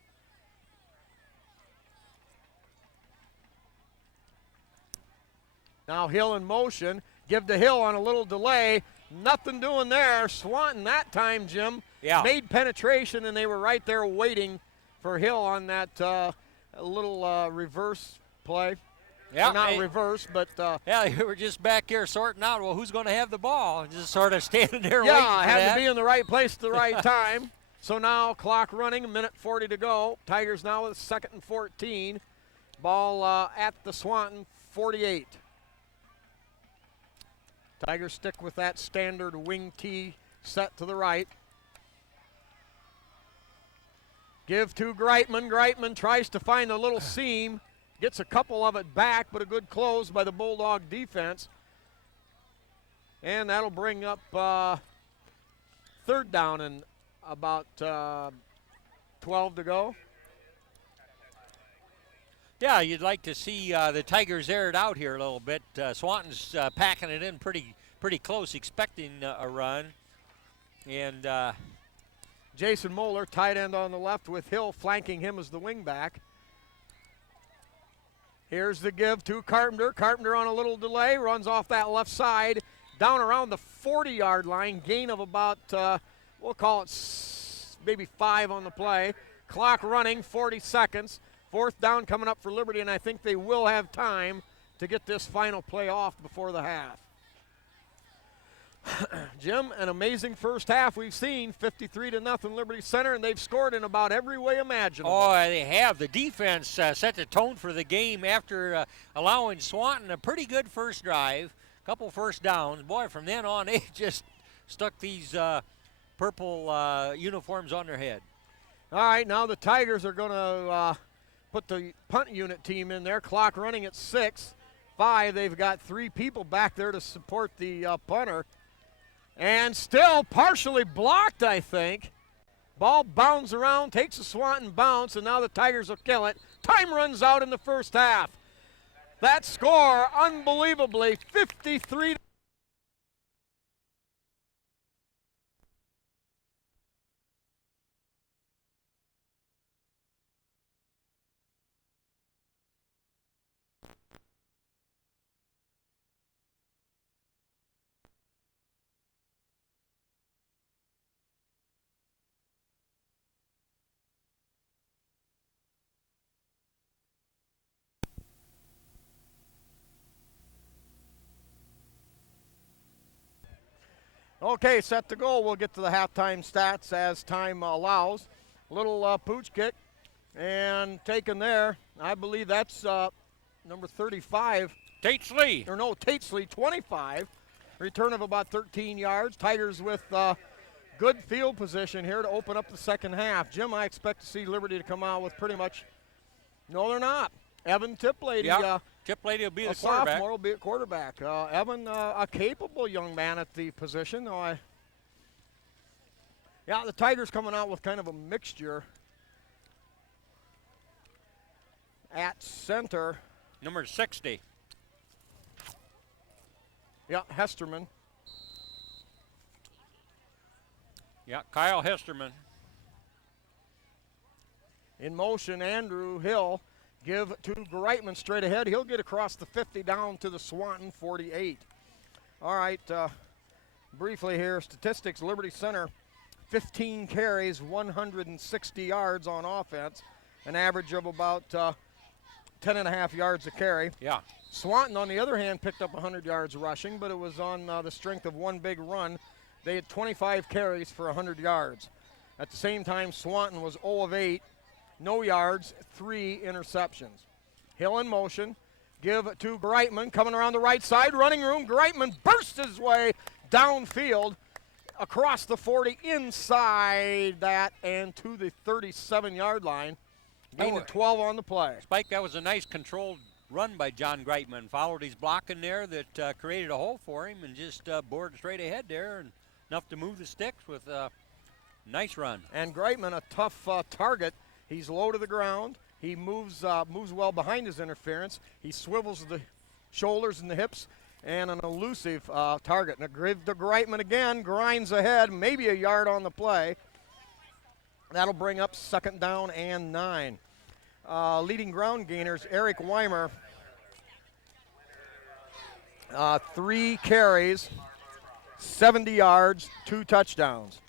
Now Hill in motion. Give to Hill on a little delay. Nothing doing there. Swanton that time, Jim, made penetration, and they were right there waiting for Hill on that little reverse play. Yeah, not reverse, but you were just back here sorting out, well, who's going to have the ball? Just sort of standing there waiting for that. Yeah, had to be in the right place at the right time. So now clock running, 1:40 to go. Tigers now with 2nd and 14. Ball at the Swanton 48. Tigers stick with that standard wing tee set to the right. Give to Greitman. Greitman tries to find a little seam. Gets a couple of it back, but a good close by the Bulldog defense. And that'll bring up 3rd down and about 12 to go. Yeah, you'd like to see the Tigers air it out here a little bit. Swanton's packing it in pretty close, expecting a run. And Jason Moeller, tight end on the left with Hill flanking him as the wingback. Here's the give to Carpenter. Carpenter on a little delay, runs off that left side, down around the 40-yard line, gain of about, we'll call it maybe 5 on the play. Clock running, 40 seconds. 4th down coming up for Liberty, and I think they will have time to get this final play off before the half. Jim, an amazing first half we've seen, 53-0 Liberty Center, and they've scored in about every way imaginable. Oh, they have. The defense set the tone for the game after allowing Swanton a pretty good first drive, couple first downs. Boy, from then on, they just stuck these purple uniforms on their head. All right, now the Tigers are going to put the punt unit team in there. Clock running at 6:05. They've got 3 people back there to support the punter. And still partially blocked, I think. Ball bounds around, takes a Swanton bounce, and now the Tigers will kill it. Time runs out in the first half. That score, unbelievably, 53. Okay, set to go. We'll get to the halftime stats as time allows. Little pooch kick and taken there. I believe that's number 35. Tatesley. Or no, Tatesley, 25. Return of about 13 yards. Tigers with good field position here to open up the second half. Jim, I expect to see Liberty to come out with pretty much, no, they're not. Evan Tiplady. Yep. Tiplady will be the quarterback. Sophomore will be a quarterback. Evan, a capable young man at the position. Yeah, the Tigers coming out with kind of a mixture at center. Number 60. Yeah, Hesterman. Yeah, Kyle Hesterman. In motion, Andrew Hill. Give to Greitman straight ahead. He'll get across the 50 down to the Swanton 48. All right, briefly here, statistics. Liberty Center, 15 carries, 160 yards on offense, an average of about 10.5 yards a carry. Yeah. Swanton, on the other hand, picked up 100 yards rushing, but it was on the strength of one big run. They had 25 carries for 100 yards. At the same time, Swanton was 0 of 8. No yards, 3 interceptions. Hill in motion. Give to Greitman coming around the right side. Running room. Greitman bursts his way downfield across the 40, inside that, and to the 37-yard line. Gain of 12 on the play. Spike, that was a nice controlled run by John Greitman. Followed his block in there that created a hole for him and just bored straight ahead there, and enough to move the sticks with a nice run. And Greitman, a tough target. He's low to the ground. He moves well behind his interference. He swivels the shoulders and the hips, and an elusive target. And the Greitman again grinds ahead, maybe a yard on the play. That'll bring up 2nd down and 9. Leading ground gainers, Eric Weimer, 3 carries, 70 yards, 2 touchdowns.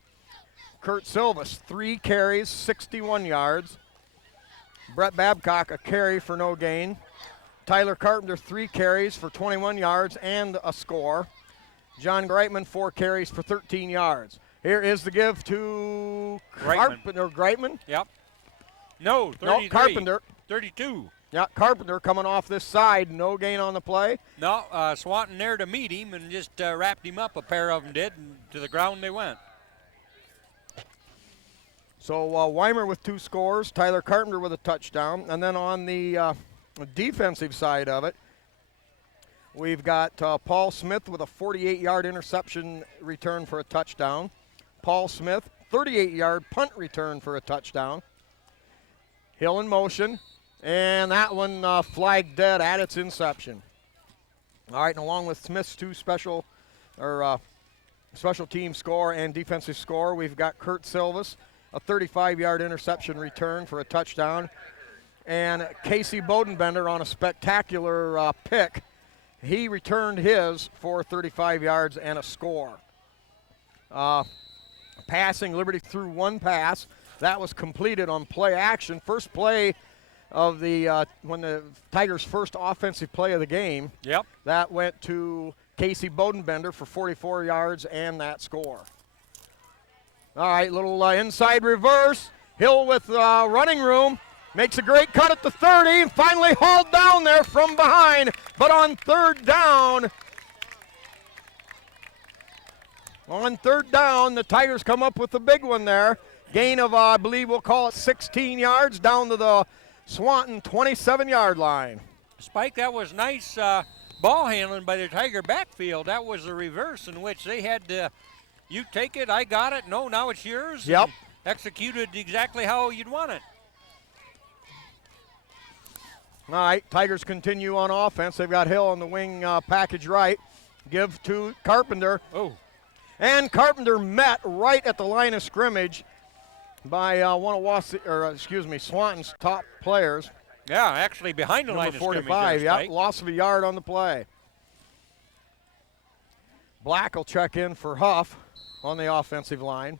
Kurt Silvas, 3 carries, 61 yards. Brett Babcock, a carry for no gain. Tyler Carpenter, 3 carries for 21 yards and a score. John Greitman, 4 carries for 13 yards. Here is the give to Greitman. Yep. No, 33. No, Carpenter. 32. Yeah, Carpenter coming off this side. No gain on the play. No, Swanton there to meet him and just wrapped him up. A pair of them did, and to the ground they went. So Weimer with 2 scores, Tyler Carpenter with a touchdown. And then on the defensive side of it, we've got Paul Smith with a 48-yard interception return for a touchdown. Paul Smith, 38-yard punt return for a touchdown. Hill in motion, and that one flagged dead at its inception. All right, and along with Smith's 2 special, or special team score and defensive score, we've got Kurt Silvas, a 35-yard interception return for a touchdown, and Casey Bodenbender on a spectacular pick. He returned his for 35 yards and a score. Passing, Liberty threw one pass. That was completed on play action. First play of the when the Tigers' first offensive play of the game. Yep. That went to Casey Bodenbender for 44 yards and that score. All right, little inside reverse. Hill with running room. Makes a great cut at the 30 and finally hauled down there from behind. But on third down, the Tigers come up with a big one there. Gain of, I believe we'll call it 16 yards down to the Swanton 27-yard line. Spike, that was nice ball handling by the Tiger backfield. That was the reverse in which they had to, you take it, I got it, no, now it's yours. Yep. Executed exactly how you'd want it. All right, Tigers continue on offense. They've got Hill on the wing package right. Give to Carpenter. Oh. And Carpenter met right at the line of scrimmage by one of Swanton's top players. Yeah, actually behind the Number line 45, of scrimmage. yeah, Spike. loss of a yard on the play. Black will check in for Huff on the offensive line.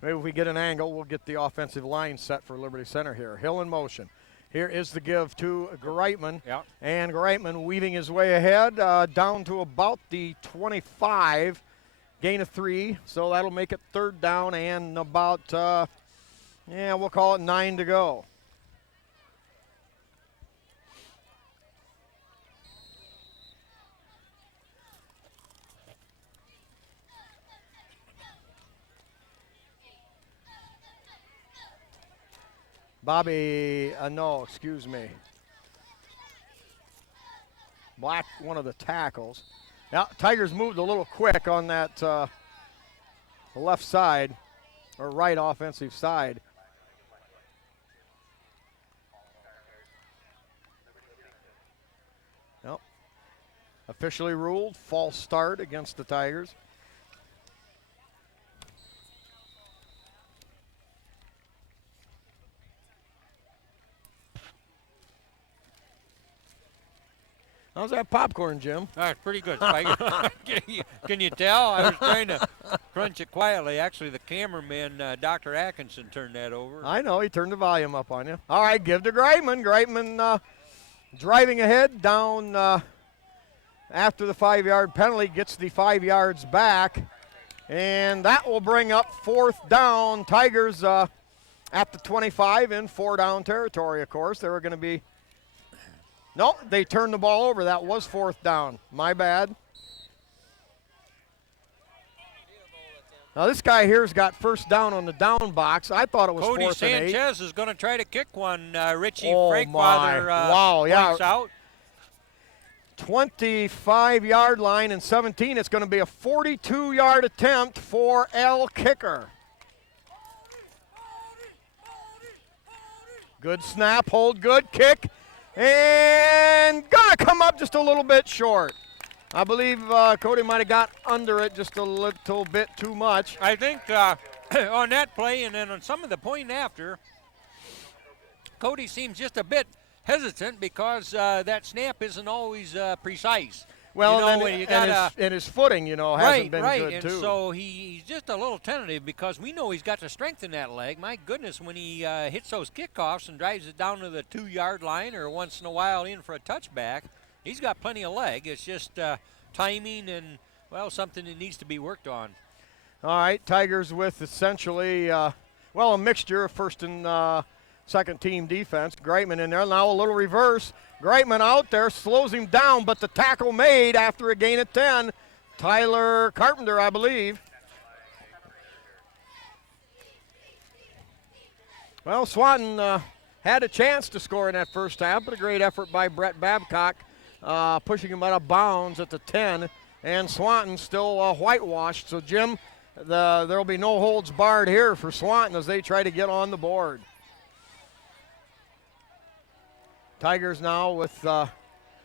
Maybe if we get an angle, we'll get the offensive line set for Liberty Center here. Hill in motion. Here is the give to Greitman. Yep. And Greitman weaving his way ahead down to about the 25. Gain of 3, so that'll make it third down and about, we'll call it 9 to go. Bobby, no, excuse me. Black, one of the tackles. Now, Tigers moved a little quick on that the left side, or right offensive side. Nope. Officially ruled false start against the Tigers. How's that popcorn, Jim? That's pretty good, Spike. Can you tell? I was trying to crunch it quietly. Actually, the cameraman, Dr. Atkinson, turned that over. I know. He turned the volume up on you. All right, give to Greitman. Greitman driving ahead down after the 5-yard penalty, gets the 5 yards back. And that will bring up fourth down. Tigers at the 25 in 4-down territory, of course. They were going to be. No, they turned the ball over. That was fourth down. My bad. Now this guy here's got first down on the down box. I thought it was Cody fourth and 8. Sanchez is going to try to kick one. Richie Oh, Frankfather wow, yeah. points out. 25-yard line and 17. It's going to be a 42-yard attempt for L. Kicker. Good snap, hold good, kick. And gonna come up just a little bit short. I believe Cody might have got under it just a little bit too much. I think on that play and then on some of the point after, Cody seems just a bit hesitant because that snap isn't always precise. Well, you know, and, when you gotta, and his footing, hasn't been good, and too. so he's just a little tentative because we know he's got the strength in that leg. My goodness, when he hits those kickoffs and drives it down to the 2-yard line or once in a while in for a touchback, he's got plenty of leg. It's just timing and, well, something that needs to be worked on. All right, Tigers with essentially, a mixture of first and second team defense. Greitman in there. Now a little reverse. Greitman out there, slows him down, but the tackle made after a gain of 10. Tyler Carpenter, I believe. Well, Swanton had a chance to score in that first half, but a great effort by Brett Babcock, pushing him out of bounds at the 10. And Swanton still whitewashed. So, Jim, There'll be no holds barred here for Swanton as they try to get on the board. Tigers now with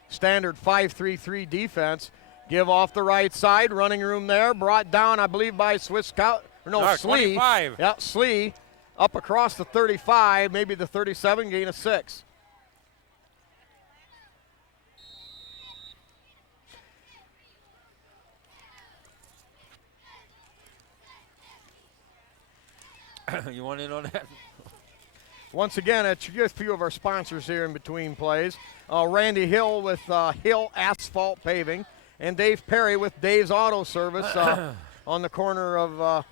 standard 5-3-3 defense. Give off the right side, running room there, brought down, I believe, by Swiss Scout. Slee. 25. Yeah, Slee up across the 35, maybe the 37, gain of 6. You want in on that? Once again, a few of our sponsors here in between plays. Randy Hill with Hill Asphalt Paving, and Dave Perry with Dave's Auto Service on the corner of.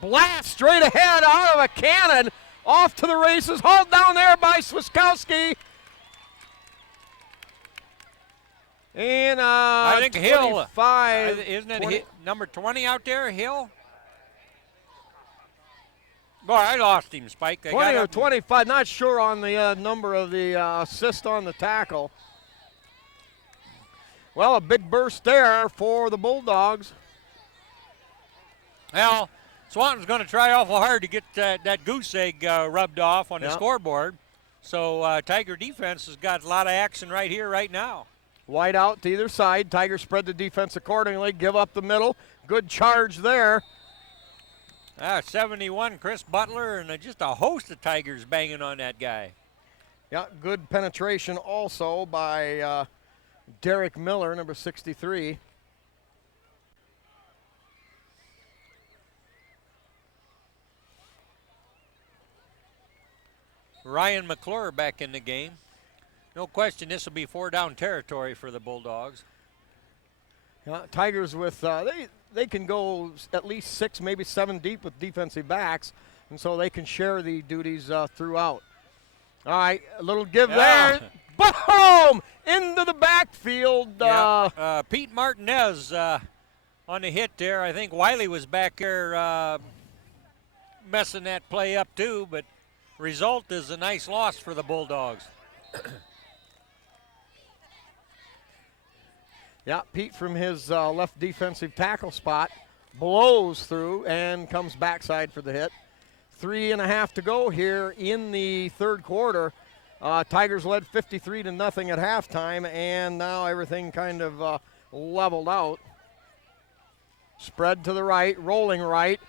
Blast straight ahead out of a cannon, off to the races, hauled down there by Swiskowski. And I think Hill. 25, isn't it 20, number 20 out there, Hill? Boy, I lost him, Spike. 20 or 25, not sure on the number of the assist on the tackle. Well, a big burst there for the Bulldogs. Well, Swanton's going to try awful hard to get that goose egg rubbed off on the scoreboard. So Tiger defense has got a lot of action right here, right now. Wide out to either side. Tigers spread the defense accordingly, give up the middle. Good charge there. 71, Chris Butler, and just a host of Tigers banging on that guy. Yeah, good penetration also by Derek Miller, number 63. Ryan McClure back in the game. No question this will be 4-down territory for the Bulldogs. Yeah, Tigers with, they can go at least 6, maybe 7 deep with defensive backs, and so they can share the duties throughout. All right, a little give there. Boom! Into the backfield. Pete Martinez on the hit there. I think Wiley was back there messing that play up too, but result is a nice loss for the Bulldogs. Yeah, Pete from his left defensive tackle spot blows through and comes backside for the hit. 3.5 to go here in the third quarter. Tigers led 53-0 at halftime, and now everything kind of leveled out. Spread to the right, rolling right,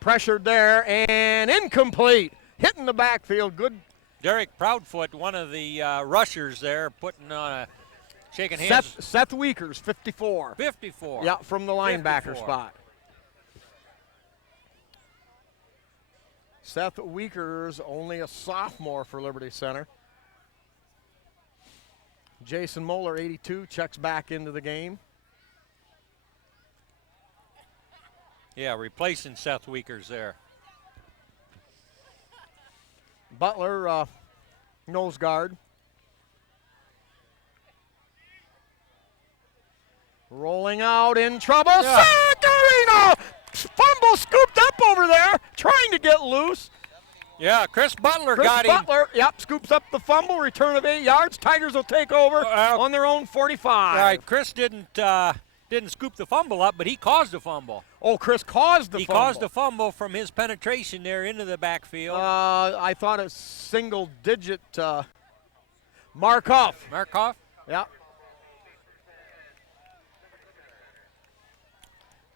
pressured there, and incomplete. Hitting the backfield, good. Derek Proudfoot, one of the rushers there, putting on a shaking hands. Seth Weekers, 54. 54. Yeah, from the linebacker 54. spot. Seth Weekers, only a sophomore for Liberty Center. Jason Moeller, 82, checks back into the game. Yeah, replacing Seth Weekers there. Butler, nose guard. Rolling out in trouble. Sacarino! Fumble scooped up over there, trying to get loose. Yeah, Chris Butler got him. Butler, scoops up the fumble, return of 8 yards. Tigers will take over on their own 45. All right, Chris didn't scoop the fumble up, but he caused the fumble. Oh, Chris caused the fumble. He caused the fumble from his penetration there into the backfield. I thought a single-digit Markov. Markov? Yeah.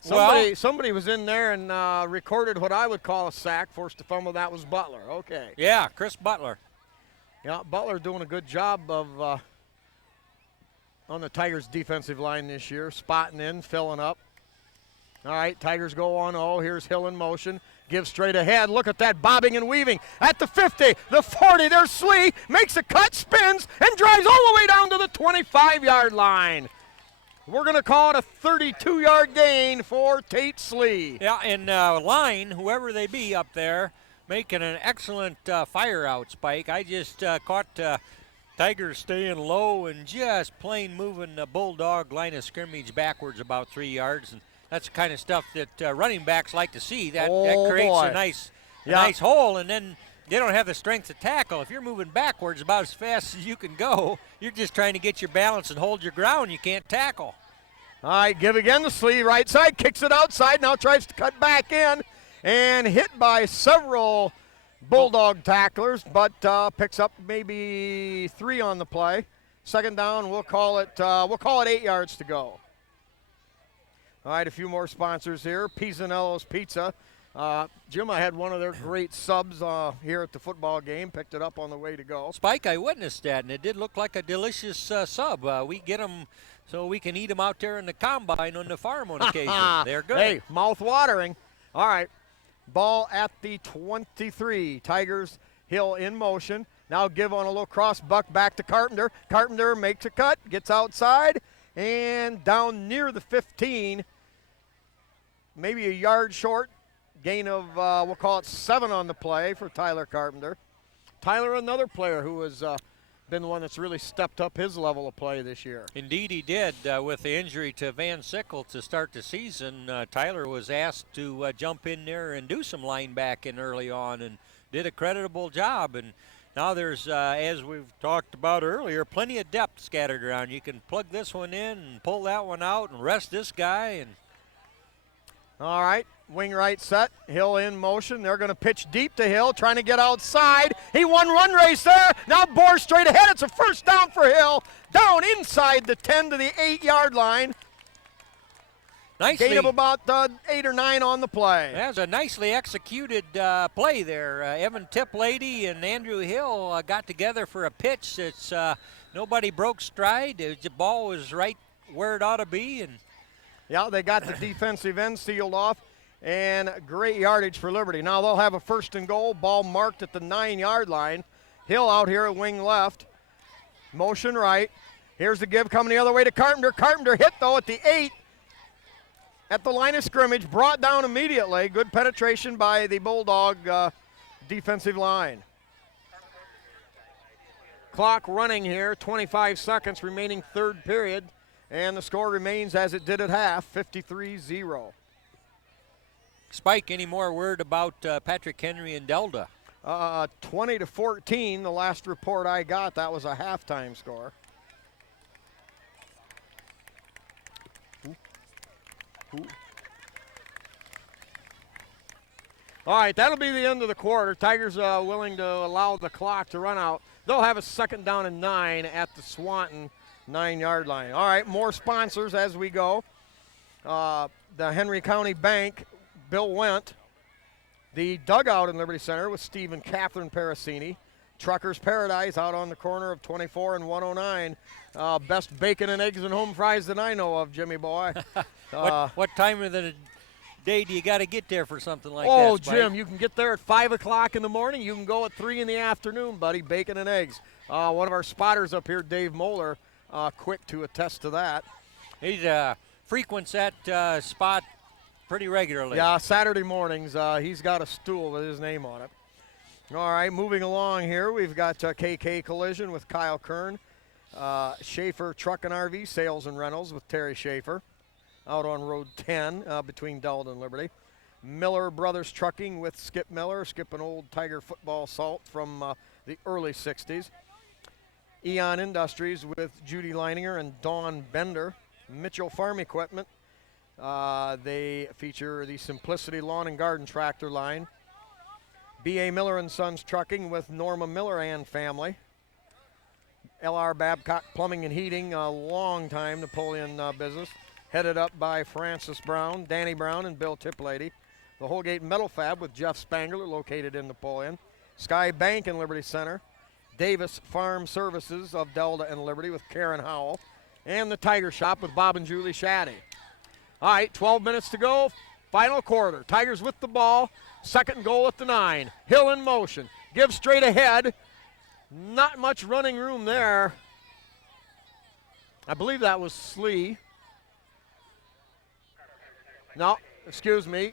Somebody was in there and recorded what I would call a sack, forced a fumble. That was Butler. Okay. Yeah, Chris Butler. Yeah, Butler doing a good job of on the Tigers' defensive line this year, spotting in, filling up. All right, Tigers go on. Oh, here's Hill in motion. Gives straight ahead. Look at that bobbing and weaving. At the 50, the 40, there's Slee. Makes a cut, spins, and drives all the way down to the 25-yard line. We're going to call it a 32-yard gain for Tate Slee. Yeah, and line, whoever they be up there, making an excellent fire out, Spike. I just caught Tigers staying low and just plain moving the Bulldog line of scrimmage backwards about 3 yards. And that's the kind of stuff that running backs like to see. That creates a nice hole, and then they don't have the strength to tackle. If you're moving backwards about as fast as you can go, you're just trying to get your balance and hold your ground. You can't tackle. All right, give again to Slee, right side, kicks it outside, now tries to cut back in, and hit by several Bulldog tacklers, but picks up maybe 3 on the play. Second down, we'll call it 8 yards to go. All right, a few more sponsors here. Pisanello's Pizza. Jim, I had one of their great subs here at the football game. Picked it up on the way to go. Spike, I witnessed that, and it did look like a delicious sub. We get them so we can eat them out there in the combine on the farm on occasion. They're good. Hey, mouth-watering. All right, ball at the 23. Tigers, Hill in motion. Now give on a little cross buck back to Carpenter. Carpenter makes a cut, gets outside, and down near the 15. Maybe a yard short. Gain of, we'll call it 7 on the play for Tyler Carpenter. Tyler, another player who has been the one that's really stepped up his level of play this year. Indeed he did. With the injury to Van Sickle to start the season, Tyler was asked to jump in there and do some linebacking early on and did a creditable job. And now there's, as we've talked about earlier, plenty of depth scattered around. You can plug this one in and pull that one out and rest this guy. And all right, wing right set, Hill in motion. They're going to pitch deep to Hill, trying to get outside. He won run race there. Now bore straight ahead. It's a first down for Hill. Down inside the 10 to the 8-yard line. Nicely. Gain of about 8 or 9 on the play. That was a nicely executed play there. Evan Tiplady and Andrew Hill got together for a pitch. It's nobody broke stride. The ball was right where it ought to be. And yeah, they got the defensive end sealed off, and great yardage for Liberty. Now they'll have a first and goal, ball marked at the 9-yard line. Hill out here at wing left, motion right. Here's the give coming the other way to Carpenter. Carpenter hit, though, at the 8 at the line of scrimmage, brought down immediately. Good penetration by the Bulldog defensive line. Clock running here, 25 seconds remaining, third period. And the score remains as it did at half, 53-0. Spike, any more word about Patrick Henry and Delta? 20-14, the last report I got. That was a halftime score. All right, that'll be the end of the quarter. Tigers willing to allow the clock to run out. They'll have a second down and 9 at the Swanton 9-yard line. All right, more sponsors as we go. The Henry County Bank, Bill Wendt. The dugout in Liberty Center with Steve and Catherine Parasini. Trucker's Paradise out on the corner of 24 and 109. Best bacon and eggs and home fries that I know of, Jimmy boy. What time of the day do you got to get there for something like that, Oh, Spike? Jim, you can get there at 5 o'clock in the morning. You can go at 3 in the afternoon, buddy. Bacon and eggs. One of our spotters up here, Dave Moeller, quick to attest to that. He frequents that spot pretty regularly. Yeah, Saturday mornings, he's got a stool with his name on it. All right, moving along here, we've got KK Collision with Kyle Kern. Schaefer Truck and RV Sales and Rentals with Terry Schaefer out on Road 10 between Delta and Liberty. Miller Brothers Trucking with Skip Miller. Skip, an old Tiger football salt from the early 60s. Eon Industries with Judy Leininger and Dawn Bender. Mitchell Farm Equipment. They feature the Simplicity Lawn and Garden tractor line. B.A. Miller and Sons Trucking with Norma Miller and family. L.R. Babcock Plumbing and Heating, a long time Napoleon business, headed up by Francis Brown, Danny Brown, and Bill Tiplady. The Holgate Metal Fab with Jeff Spangler, located in Napoleon. Sky Bank in Liberty Center. Davis Farm Services of Delta and Liberty with Karen Howell. And the Tiger Shop with Bob and Julie Shaddy. All right, 12 minutes to go, final quarter. Tigers with the ball, second goal at the 9. Hill in motion, give straight ahead. Not much running room there. I believe that was Slee. No, excuse me.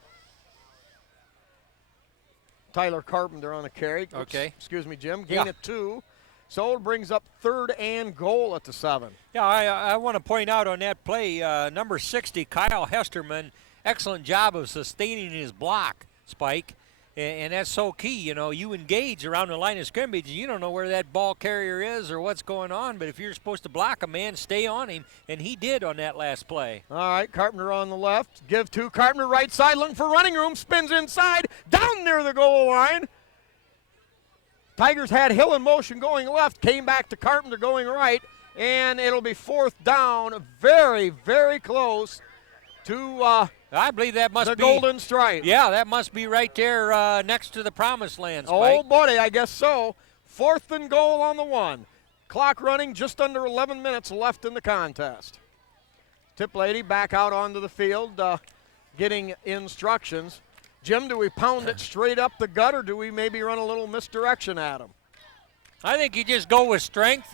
Tyler Carpenter on the carry. Oops, okay. Excuse me, Jim. Gain of 2. So it brings up third and goal at the 7. Yeah, I want to point out on that play, number 60, Kyle Hesterman, excellent job of sustaining his block, Spike. And that's so key. You know, you engage around the line of scrimmage, and you don't know where that ball carrier is or what's going on. But if you're supposed to block a man, stay on him, and he did on that last play. All right, Carpenter on the left. Give to Carpenter, right side, looking for running room. Spins inside, down near the goal line. Tigers had Hill in motion going left, came back to Carpenter going right, and it'll be 4th down, very, very close to I believe that must the be golden stripe. Yeah, that must be right there next to the promised land, Spike. Oh, buddy, I guess so. 4th and goal on the 1. Clock running, just under 11 minutes left in the contest. Tip lady back out onto the field, getting instructions. Jim, do we pound it straight up the gut, or do we maybe run a little misdirection at him? I think you just go with strength.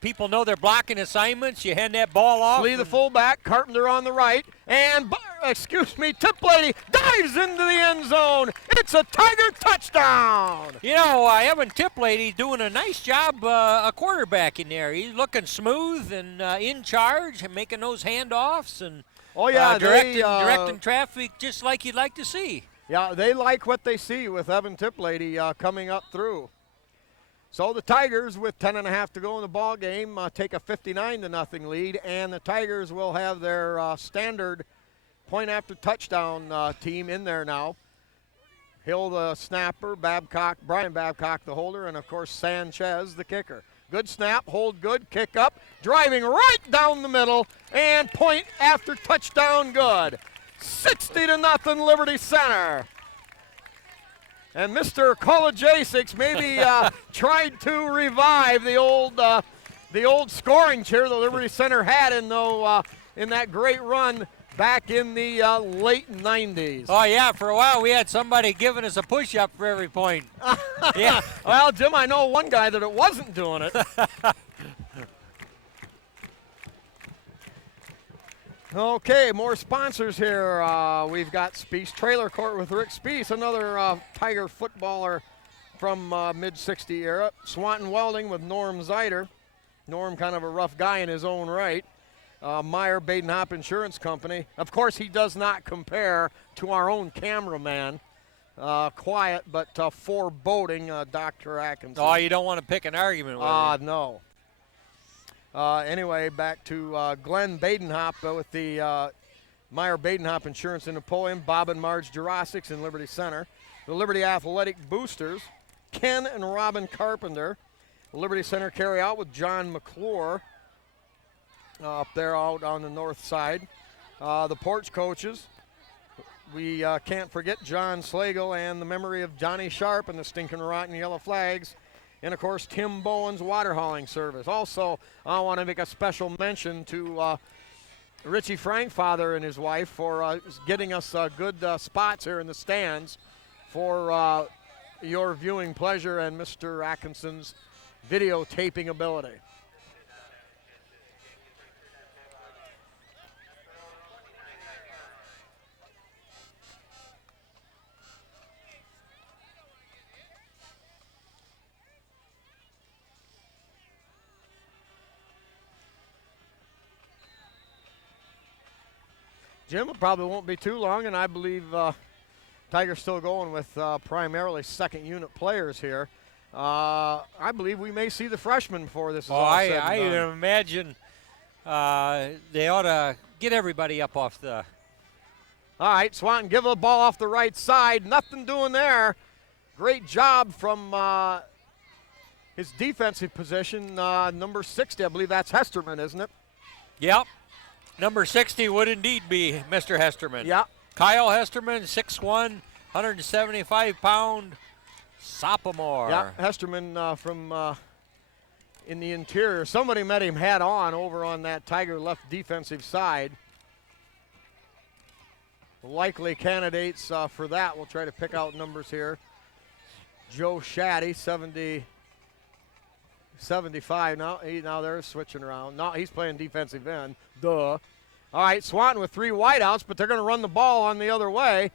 People know they're blocking assignments. You hand that ball off. Lee, the fullback, Carpenter on the right, and, Tip lady dives into the end zone. It's a Tiger touchdown. You know, Evan Tiplady doing a nice job a quarterback in there. He's looking smooth and in charge and making those handoffs and directing traffic just like you'd like to see. Yeah, they like what they see with Evan Tiplady coming up through. So the Tigers, with 10.5 to go in the ball game, take a 59-0 lead, and the Tigers will have their standard point after touchdown team in there now. Hill, the snapper, Brian Babcock, the holder, and of course Sanchez, the kicker. Good snap, hold good, kick up, driving right down the middle, and point after touchdown good. 60-0 Liberty Center. And Mr. Kolajasic maybe tried to revive the old scoring chair the Liberty Center had in that great run back in the late 90s. Oh, yeah, for a while we had somebody giving us a push-up for every point. Yeah. Well, Jim, I know one guy that it wasn't doing it. Okay, more sponsors here. We've got Speece Trailer Court with Rick Speece, another Tiger footballer from mid-60 era. Swanton Welding with Norm Zeider. Norm, kind of a rough guy in his own right. Meyer Badenhop Insurance Company. Of course, he does not compare to our own cameraman. Quiet but foreboding Dr. Atkinson. Oh, you don't want to pick an argument with him. No. Anyway, back to Glenn Badenhop with the Meyer Badenhop Insurance in Napoleon, Bob and Marge Jurasics in Liberty Center, the Liberty Athletic Boosters, Ken and Robin Carpenter, the Liberty Center carry out with John McClure up there out on the north side, the Porch Coaches. We can't forget John Slagle and the memory of Johnny Sharp and the Stinking Rotten Yellow Flags. And, of course, Tim Bowen's water hauling service. Also, I want to make a special mention to Richie Frankfather and his wife for getting us good spots here in the stands for your viewing pleasure and Mr. Atkinson's videotaping ability. Jim, it probably won't be too long, and I believe Tigers still going with primarily second unit players here. I believe we may see the freshmen before this is all said and I done. imagine they ought to get everybody up off the. All right, Swanton give the ball off the right side. Nothing doing there. Great job from his defensive position, number 60. I believe that's Hesterman, isn't it? Yep. Number 60 would indeed be Mr. Hesterman. Yeah. Kyle Hesterman, 6'1", 175-pound sophomore. Yeah, Hesterman from in the interior. Somebody met him hat on over on that Tiger left defensive side. Likely candidates for that. We'll try to pick out numbers here. Joe Shaddy, 75 now. Now they're switching around. No, he's playing defensive end. Duh. All right, Swanton with 3 wideouts, but they're going to run the ball on the other way.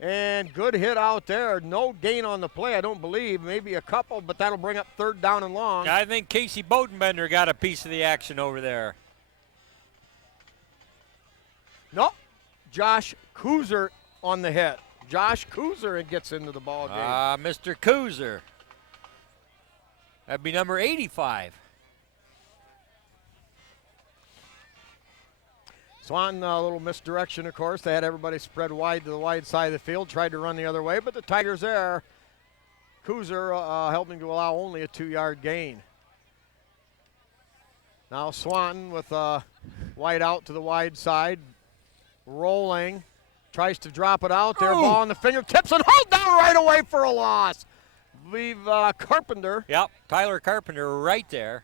And good hit out there. No gain on the play, I don't believe. Maybe a couple, but that'll bring up 3rd down and long. I think Casey Bodenbender got a piece of the action over there. Nope. Josh Kuzer on the hit. Josh Kuzer gets into the ball game. Mr. Kuzer. That'd be number 85. Swanton, a little misdirection, of course. They had everybody spread wide to the wide side of the field, tried to run the other way, but the Tigers there. Kuzer helping to allow only a 2-yard gain. Now Swanton with wide out to the wide side, rolling, tries to drop it out there, ball on the fingertips, and hauled down right away for a loss. I believe Carpenter. Yep, Tyler Carpenter right there.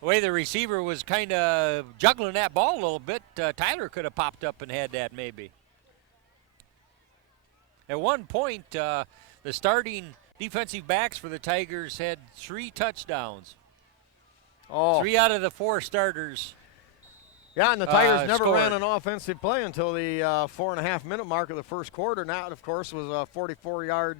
The way the receiver was kind of juggling that ball a little bit, Tyler could have popped up and had that maybe. At one point, the starting defensive backs for the Tigers had 3 touchdowns. 3 out of the 4 starters. Yeah, and the Tigers never scored. ran an offensive play until the 4.5-minute mark of the first quarter. And that, of course, was a 44-yard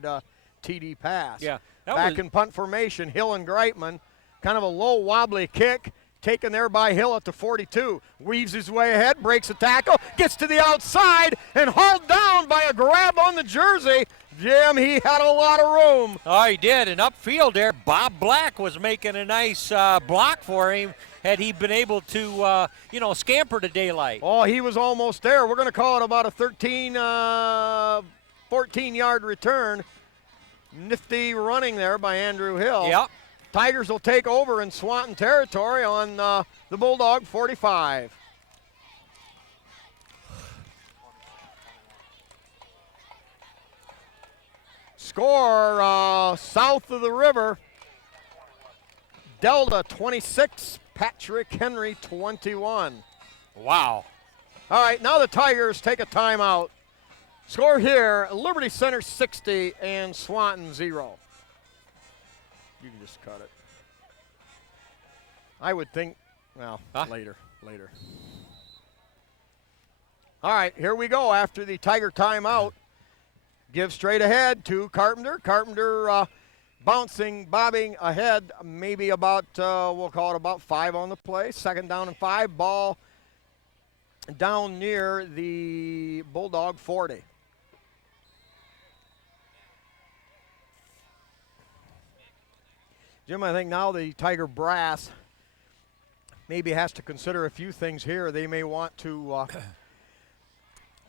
TD pass. Yeah, Back in punt formation, Hill and Greitman. Kind of a low, wobbly kick, taken there by Hill at the 42. Weaves his way ahead, breaks a tackle, gets to the outside, and hauled down by a grab on the jersey. Jim, he had a lot of room. Oh, he did. And upfield there, Bob Black was making a nice block for him had he been able to, scamper to daylight. Oh, he was almost there. We're going to call it about a 14-yard return. Nifty running there by Andrew Hill. Yep. Tigers will take over in Swanton territory on the Bulldog 45. Score south of the river. Delta 26, Patrick Henry 21. Wow. All right, now the Tigers take a timeout. Score here, Liberty Center 60 and Swanton 0. You can just cut it. I would think, well, later. All right, here we go after the Tiger timeout. Give straight ahead to Carpenter. Carpenter bouncing, bobbing ahead, maybe about, we'll call it about 5 on the play. 2nd down and 5. Ball down near the Bulldog 40. Jim, I think now the Tiger brass maybe has to consider a few things here. They may want to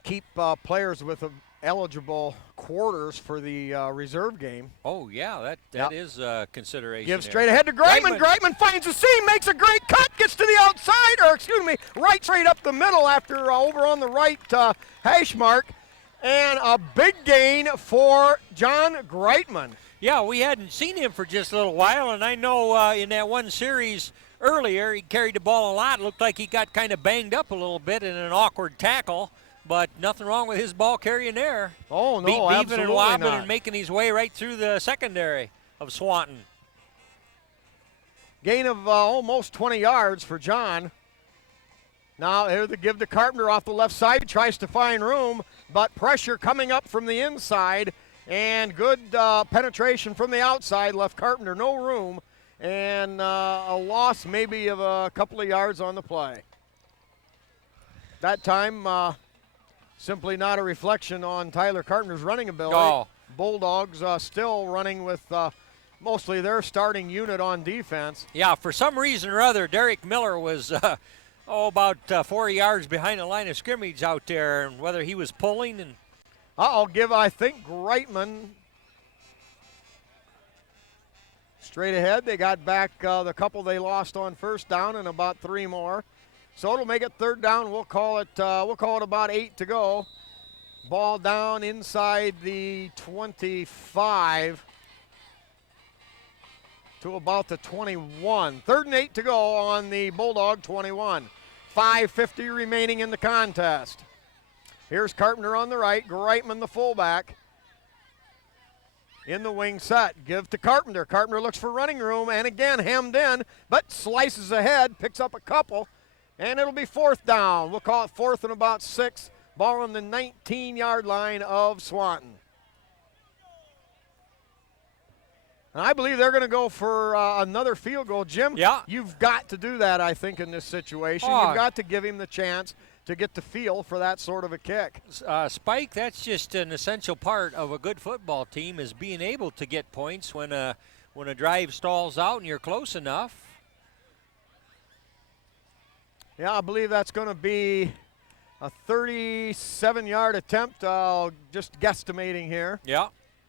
keep players with eligible quarters for the reserve game. Oh, yeah, that is a consideration. Give straight ahead to Greitman. Greitman finds the seam, makes a great cut, gets to the outside, right straight up the middle after over on the right hash mark. And a big gain for John Greitman. Yeah, we hadn't seen him for just a little while, and I know in that one series earlier he carried the ball a lot. Looked like he got kind of banged up a little bit in an awkward tackle, but nothing wrong with his ball carrying there. Oh, no, absolutely Beaving and wobbling not. and making his way right through the secondary of Swanton. Gain of almost 20 yards for John. Now here the give to Carpenter off the left side, tries to find room, but pressure coming up from the inside, and good penetration from the outside left Carpenter no room, and a loss maybe of a couple of yards on the play. That time, simply not a reflection on Tyler Carpenter's running ability. Oh. Bulldogs still running with mostly their starting unit on defense. Yeah, for some reason or other, Derek Miller was about 4 yards behind the line of scrimmage out there, and whether he was pulling and. I'll give, I think, Greitman straight ahead. They got back the couple they lost on 1st down and about 3 more. So it'll make it 3rd down. We'll call it about 8 to go. Ball down inside the 25 to about the 21. 3rd and 8 to go on the Bulldog 21. 5:50 remaining in the contest. Here's Carpenter on the right, Greitman the fullback. In the wing set, give to Carpenter. Carpenter looks for running room, and again hemmed in, but slices ahead, picks up a couple, and it'll be 4th down. We'll call it 4th and about 6. Ball on the 19-yard line of Swanton. And I believe they're going to go for another field goal. Jim, Yeah. You've got to do that, I think, in this situation. Oh. You've got to give him the chance to get the feel for that sort of a kick. Spike, that's just an essential part of a good football team, is being able to get points when a drive stalls out and you're close enough. Yeah, I believe that's going to be a 37-yard attempt, just guesstimating here. Yeah,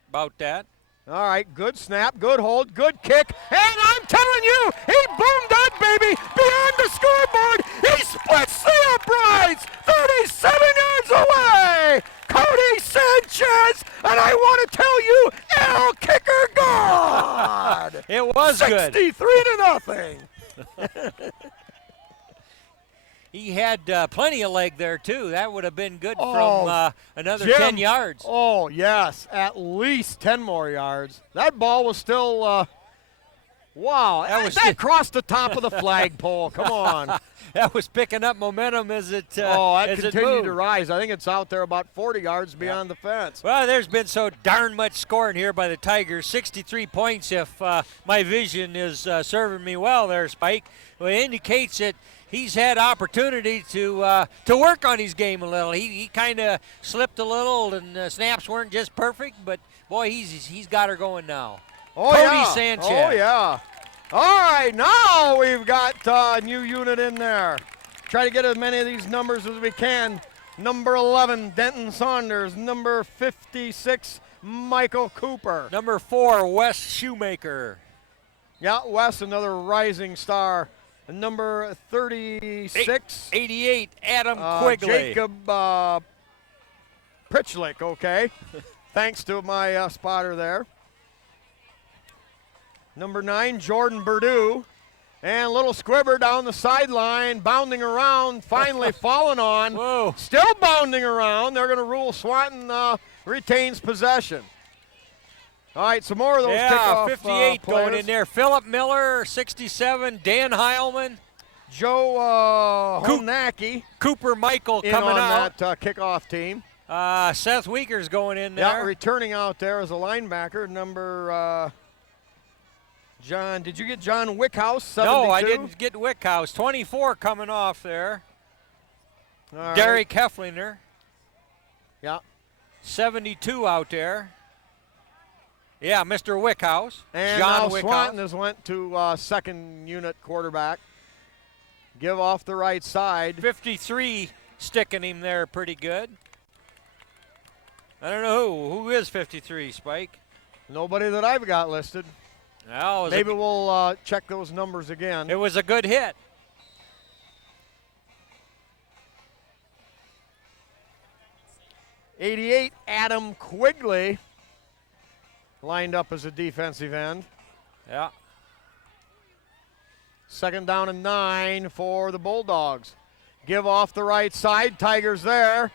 about that. All right, good snap, good hold, good kick, and I'm telling you, he boomed that baby beyond the scoreboard. He splits the uprights, 37 yards away. Cody Sanchez, and I want to tell you, El Kicker God. It was 63 good. 63-0. He had plenty of leg there, too. That would have been good from another Jim, 10 yards. Oh, yes, at least 10 more yards. That ball was still, wow, that crossed the top of the flagpole. Come on. That was picking up momentum as it that continued to rise. I think it's out there about 40 yards beyond the fence. Well, there's been so darn much scoring here by the Tigers. 63 points if my vision is serving me well there, Spike. Well, it indicates that he's had opportunity to work on his game a little. He kind of slipped a little, and the snaps weren't just perfect, but, boy, he's got her going now. Oh, Cody yeah. Sanchez. Oh, yeah. All right, now we've got a new unit in there. Try to get as many of these numbers as we can. Number 11, Denton Saunders. Number 56, Michael Cooper. Number 4, Wes Shoemaker. Yeah, Wes, another rising star. And number 36. 88, Adam Quigley. Jacob Pritchlick, okay. Thanks to my spotter there. Number 9, Jordan Purdue. And little Squibber down the sideline, bounding around, finally falling on. Whoa. Still bounding around. They're going to rule Swanton retains possession. All right, some more of those kickoff 58 players. going in there. Philip Miller, 67. Dan Heilman. Joe Honacki. Cooper Michael in coming on out. that kickoff team. Seth Weaker's going in there. Yeah, returning out there as a linebacker, number John. Did you get John Wickhouse, 72? No, I didn't get Wickhouse. 24 coming off there. All Derek Hefflinger. Yeah. 72 out there. Yeah, Mr. Wickhouse. And John now Wickhouse. Swanton has went to second unit quarterback. Give off the right side. 53 sticking him there pretty good. I don't know who is 53, Spike. Nobody that I've got listed. Well, Maybe we'll check those numbers again. It was a good hit. '88, Adam Quigley, lined up as a defensive end. Yeah. Second down and 9 for the Bulldogs. Give off the right side. Tigers there.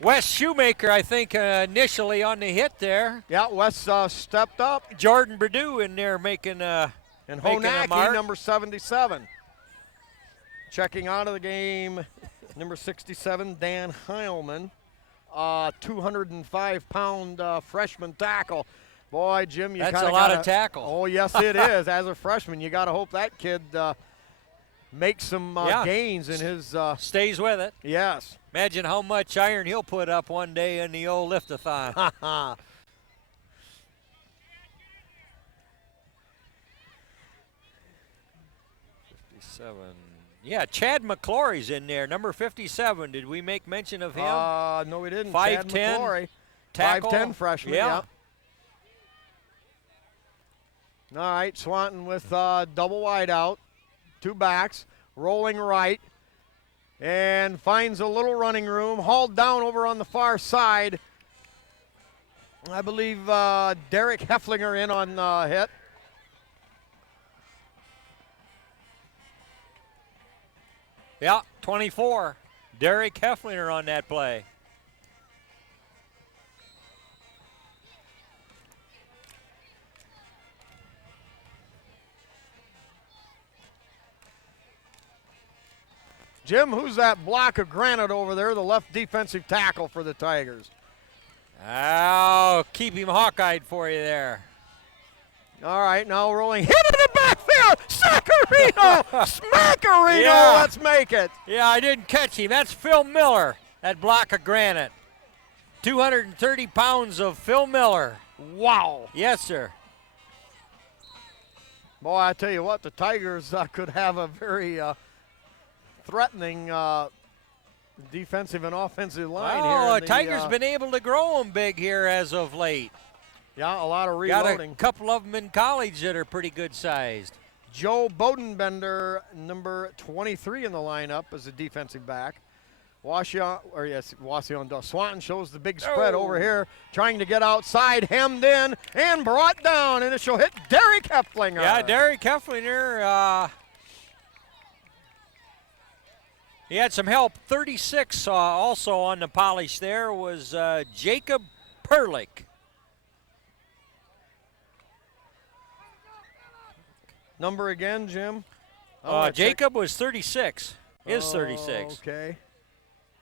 Wes Shoemaker, I think, initially on the hit there. Yeah, Wes stepped up. Jordan Purdue in there making a And making a Honacki, mark. number 77. Checking out of the game, number 67, Dan Heilman. 205-pound freshman tackle. Boy, Jim, you That's a lot of tackle. Oh, yes, it is. As a freshman, you got to hope that kid makes some gains in his. Stays with it. Yes. Imagine how much iron he'll put up one day in the old lift-a-thon. 57. Yeah, Chad McClory's in there, number 57. Did we make mention of him? No, we didn't. 5'10", Chad McClory, tackle. 5'10" freshman. Yeah. All right, Swanton with double wide out, two backs, rolling right, and finds a little running room, hauled down over on the far side. I believe Derek Hefflinger in on hit. Yeah, 24. Derek Hefflinger on that play. Jim, who's that block of granite over there, the left defensive tackle for the Tigers? Oh, keep him hawk-eyed for you there. All right, now rolling. Hit in the backfield. Sacarino! Smackarino! Yeah. Let's make it. Yeah, I didn't catch him. That's Phil Miller, that block of granite. 230 pounds of Phil Miller. Wow. Yes, sir. Boy, I tell you what, the Tigers could have a very threatening defensive and offensive line here. Oh, in the, Tigers been able to grow them big here as of late. Yeah, a lot of Got reloading. a couple of them in college that are pretty good sized. Joe Bodenbender, number 23 in the lineup as a defensive back. Swanton shows the big spread over here, trying to get outside, hemmed in, and brought down. Initial hit, Derek Hefflinger. Yeah, Derek Hefflinger. He had some help. 36 also on the polish there was Jacob Perlick. Number again, Jim? Jacob was 36. Is 36. Okay.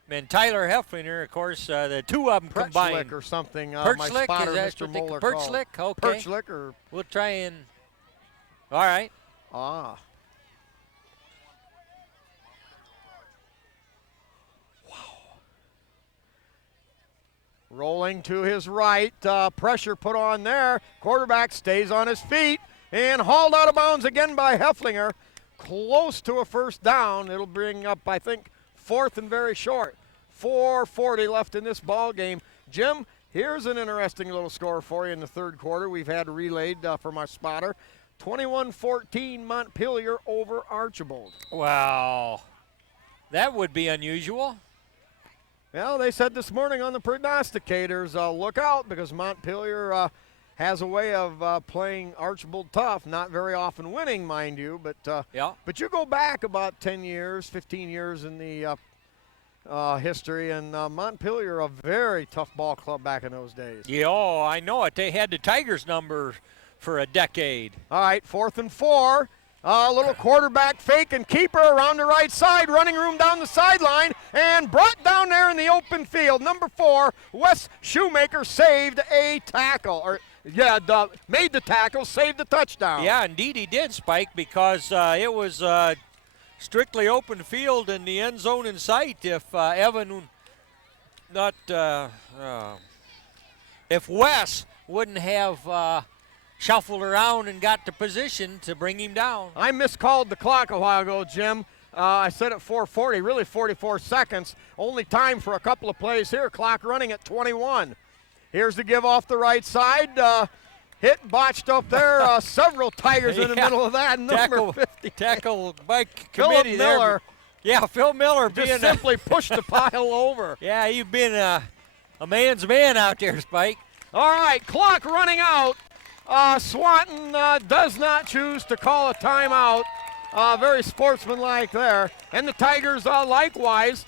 And Tyler Hefflinger, of course, the two of them combined. or something. My Perchlick, spotter, is that Mr. what they Moeller Perchlick? called. Okay. Perchlick or We'll try and. All right. Wow. Rolling to his right, pressure put on there. Quarterback stays on his feet and hauled out of bounds again by Hefflinger. Close to a first down. It'll bring up, I think, fourth and very short. 4:40 left in this ball game. Jim, here's an interesting little score for you in the third quarter. We've had relayed for my spotter. 21-14 Montpelier over Archibald. Wow. That would be unusual. Well, they said this morning on the prognosticators, look out because Montpelier has a way of playing Archibald tough, not very often winning, mind you, but Yeah. but you go back about 10 years, 15 years in the history, and Montpelier, a very tough ball club back in those days. Yeah, oh, I know it. They had the Tigers number for a decade. All right, 4th and 4. A little quarterback fake and keeper around the right side, running room down the sideline, and brought down there in the open field. Number 4, Wes Shoemaker saved a tackle. Made the tackle, saved the touchdown. Yeah, indeed he did, Spike, because it was strictly open field in the end zone in sight. If if Wes wouldn't have shuffled around and got the position to bring him down. I miscalled the clock a while ago, Jim. I said at 4:40, really 44 seconds. Only time for a couple of plays here. Clock running at 21. Here's the give off the right side. Hit botched up there. Several Tigers in the middle of that. Number 50. Tackle by Philip committee there. Miller. Yeah, Phil Miller Just being simply pushed the pile over. Yeah, you've been a man's man out there, Spike. All right, clock running out. Swanton does not choose to call a timeout. Very sportsmanlike there. And the Tigers likewise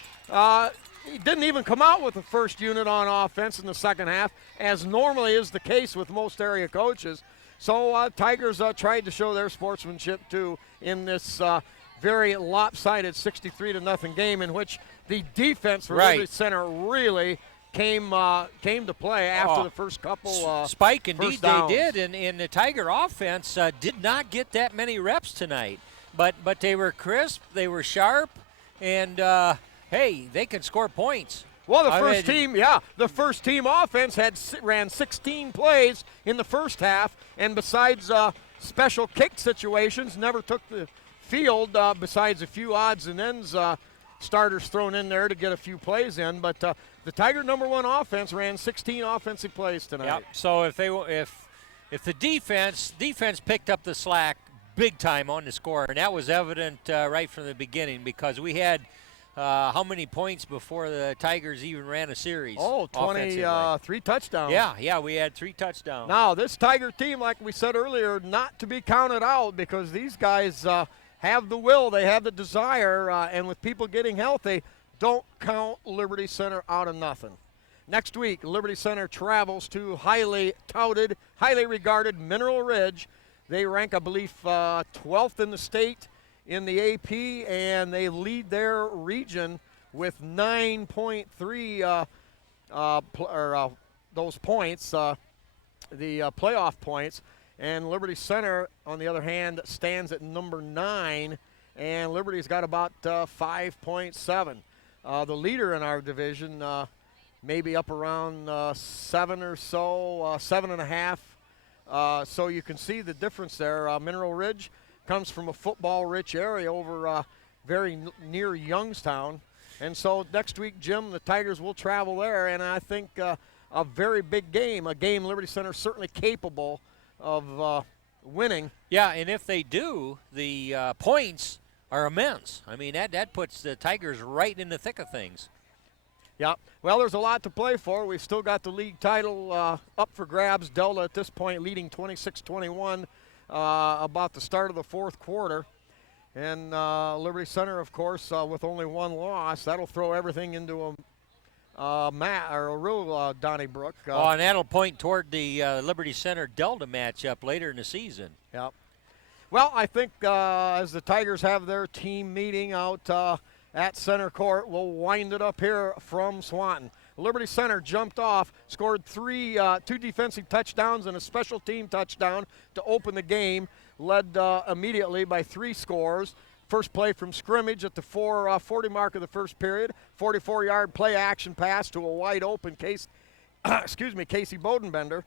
didn't even come out with the first unit on offense in the second half, as normally is the case with most area coaches. So Tigers tried to show their sportsmanship too in this very lopsided 63-0 game in which the defense for Liberty Center really came to play after the first couple Spike, indeed they downs. did, and the Tiger offense did not get that many reps tonight. But they were crisp, they were sharp, and hey, they can score points. Well, the first team offense ran 16 plays in the first half, and besides special kick situations, never took the field besides a few odds and ends starters thrown in there to get a few plays in. But the Tiger #1 offense ran 16 offensive plays tonight. Yep. So if the defense picked up the slack big time on the score, and that was evident right from the beginning because we had how many points before the Tigers even ran a series? Oh, 23 touchdowns. Yeah, we had 3 touchdowns. Now, this Tiger team, like we said earlier, not to be counted out because these guys have the will, they have the desire, and with people getting healthy, don't count Liberty Center out of nothing. Next week, Liberty Center travels to highly touted, highly regarded Mineral Ridge. They rank, I believe, 12th in the state in the AP, and they lead their region with 9.3 those points, the playoff points. And Liberty Center, on the other hand, stands at number 9, and Liberty's got about 5.7. The leader in our division, maybe up around 7 or so, 7.5. So you can see the difference there. Mineral Ridge comes from a football-rich area over very near Youngstown. And so next week, Jim, the Tigers will travel there, and I think a very big game, a game Liberty Center certainly capable of winning. Yeah, and if they do, the points are immense. I mean, that puts the Tigers right in the thick of things. Yeah, well, there's a lot to play for. We've still got the league title up for grabs. Delta at this point leading 26-21 about the start of the fourth quarter. And Liberty Center, of course, with only one loss, that'll throw everything into a real Donnybrook. And that'll point toward the Liberty Center Delta matchup later in the season. Yeah. Well, I think as the Tigers have their team meeting out at center court, we'll wind it up here from Swanton. Liberty Center jumped off, scored two defensive touchdowns and a special team touchdown to open the game, led immediately by 3 scores. First play from scrimmage at the 4:40 mark of the first period, 44-yard play action pass to a wide open Casey Bodenbender.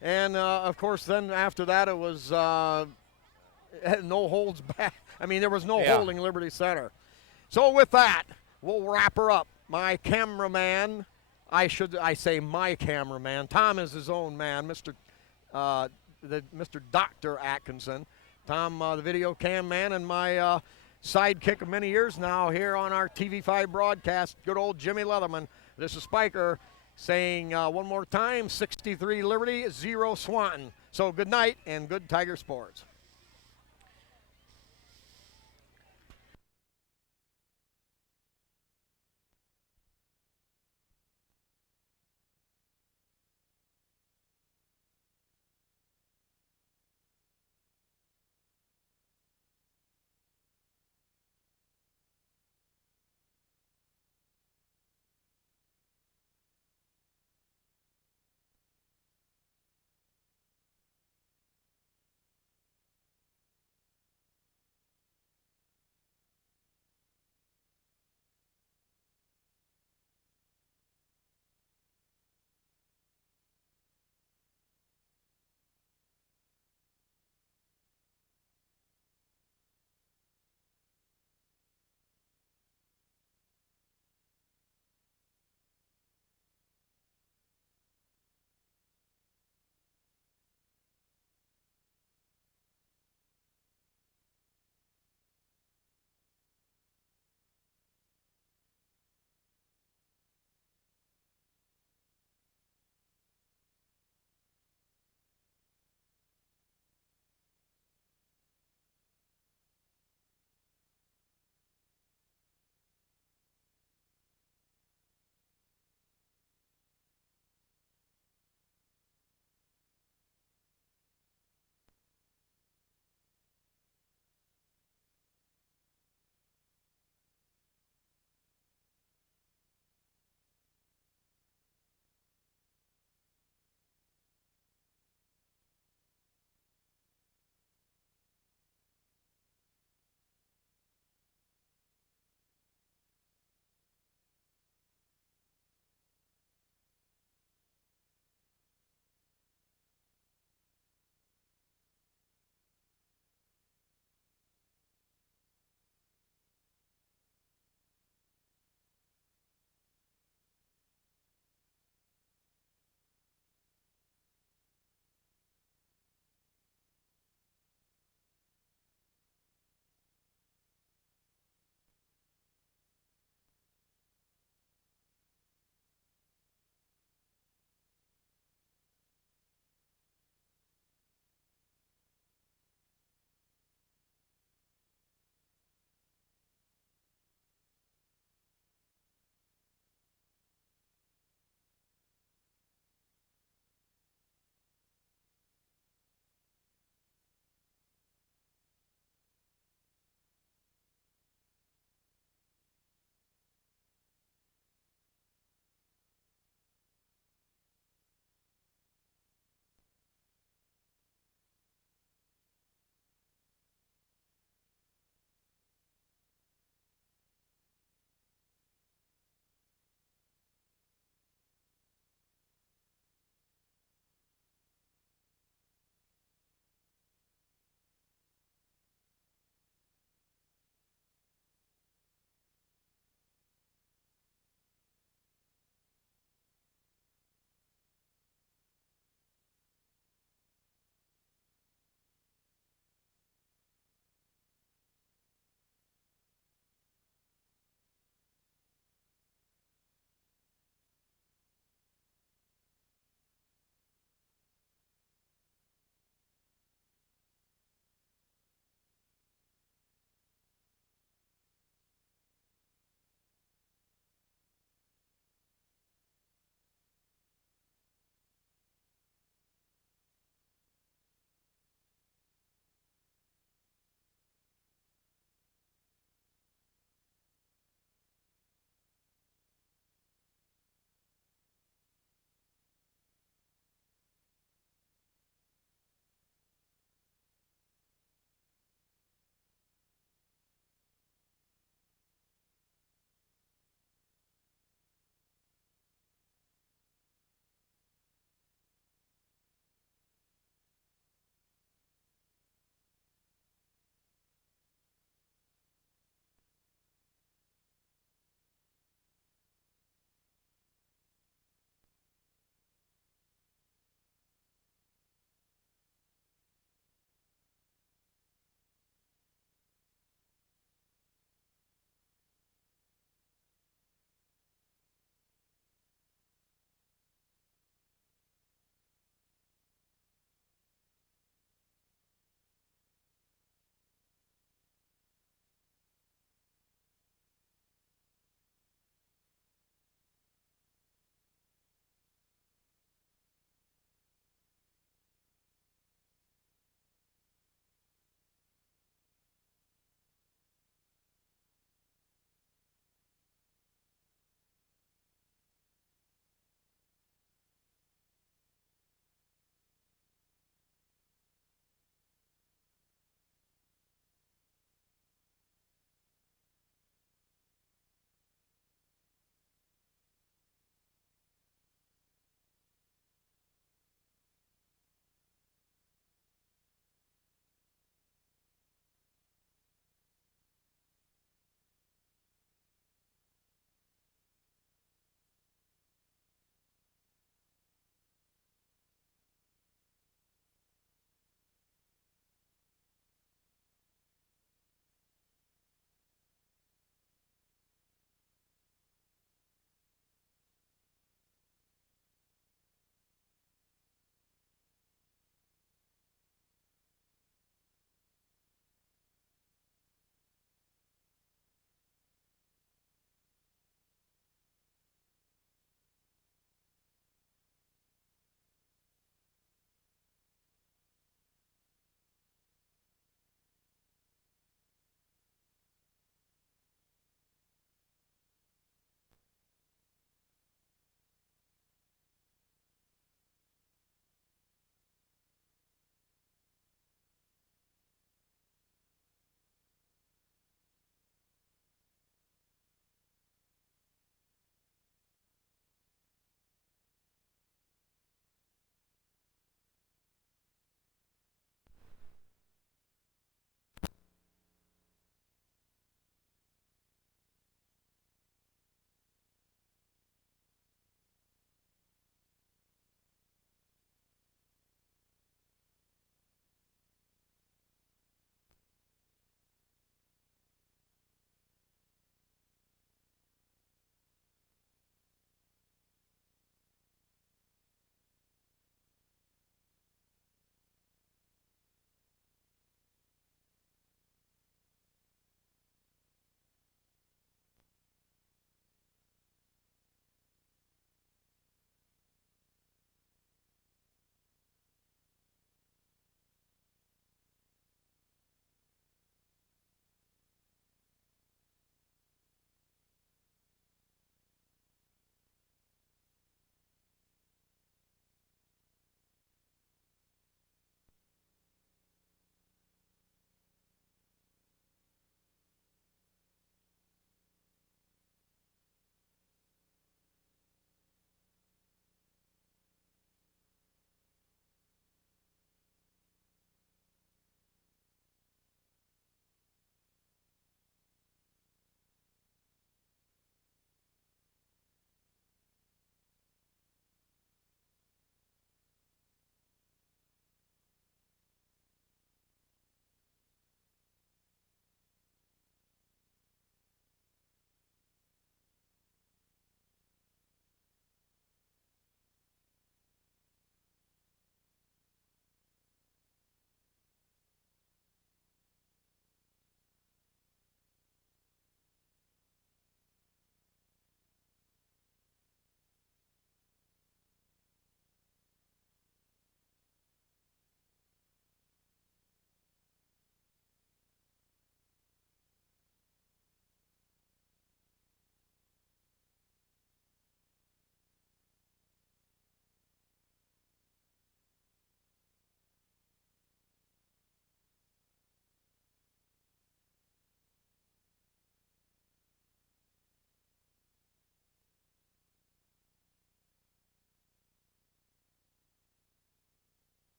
And, of course, then after that it was no holds back. I mean, there was no holding Liberty Center. So with that, we'll wrap her up. My cameraman, I say my cameraman. Tom is his own man, Mr. Dr. Atkinson. Tom, the video cam man, and my sidekick of many years now here on our TV5 broadcast, good old Jimmy Leatherman. This is Spiker saying one more time, 63 Liberty, 0 Swanton. So good night and good Tiger Sports.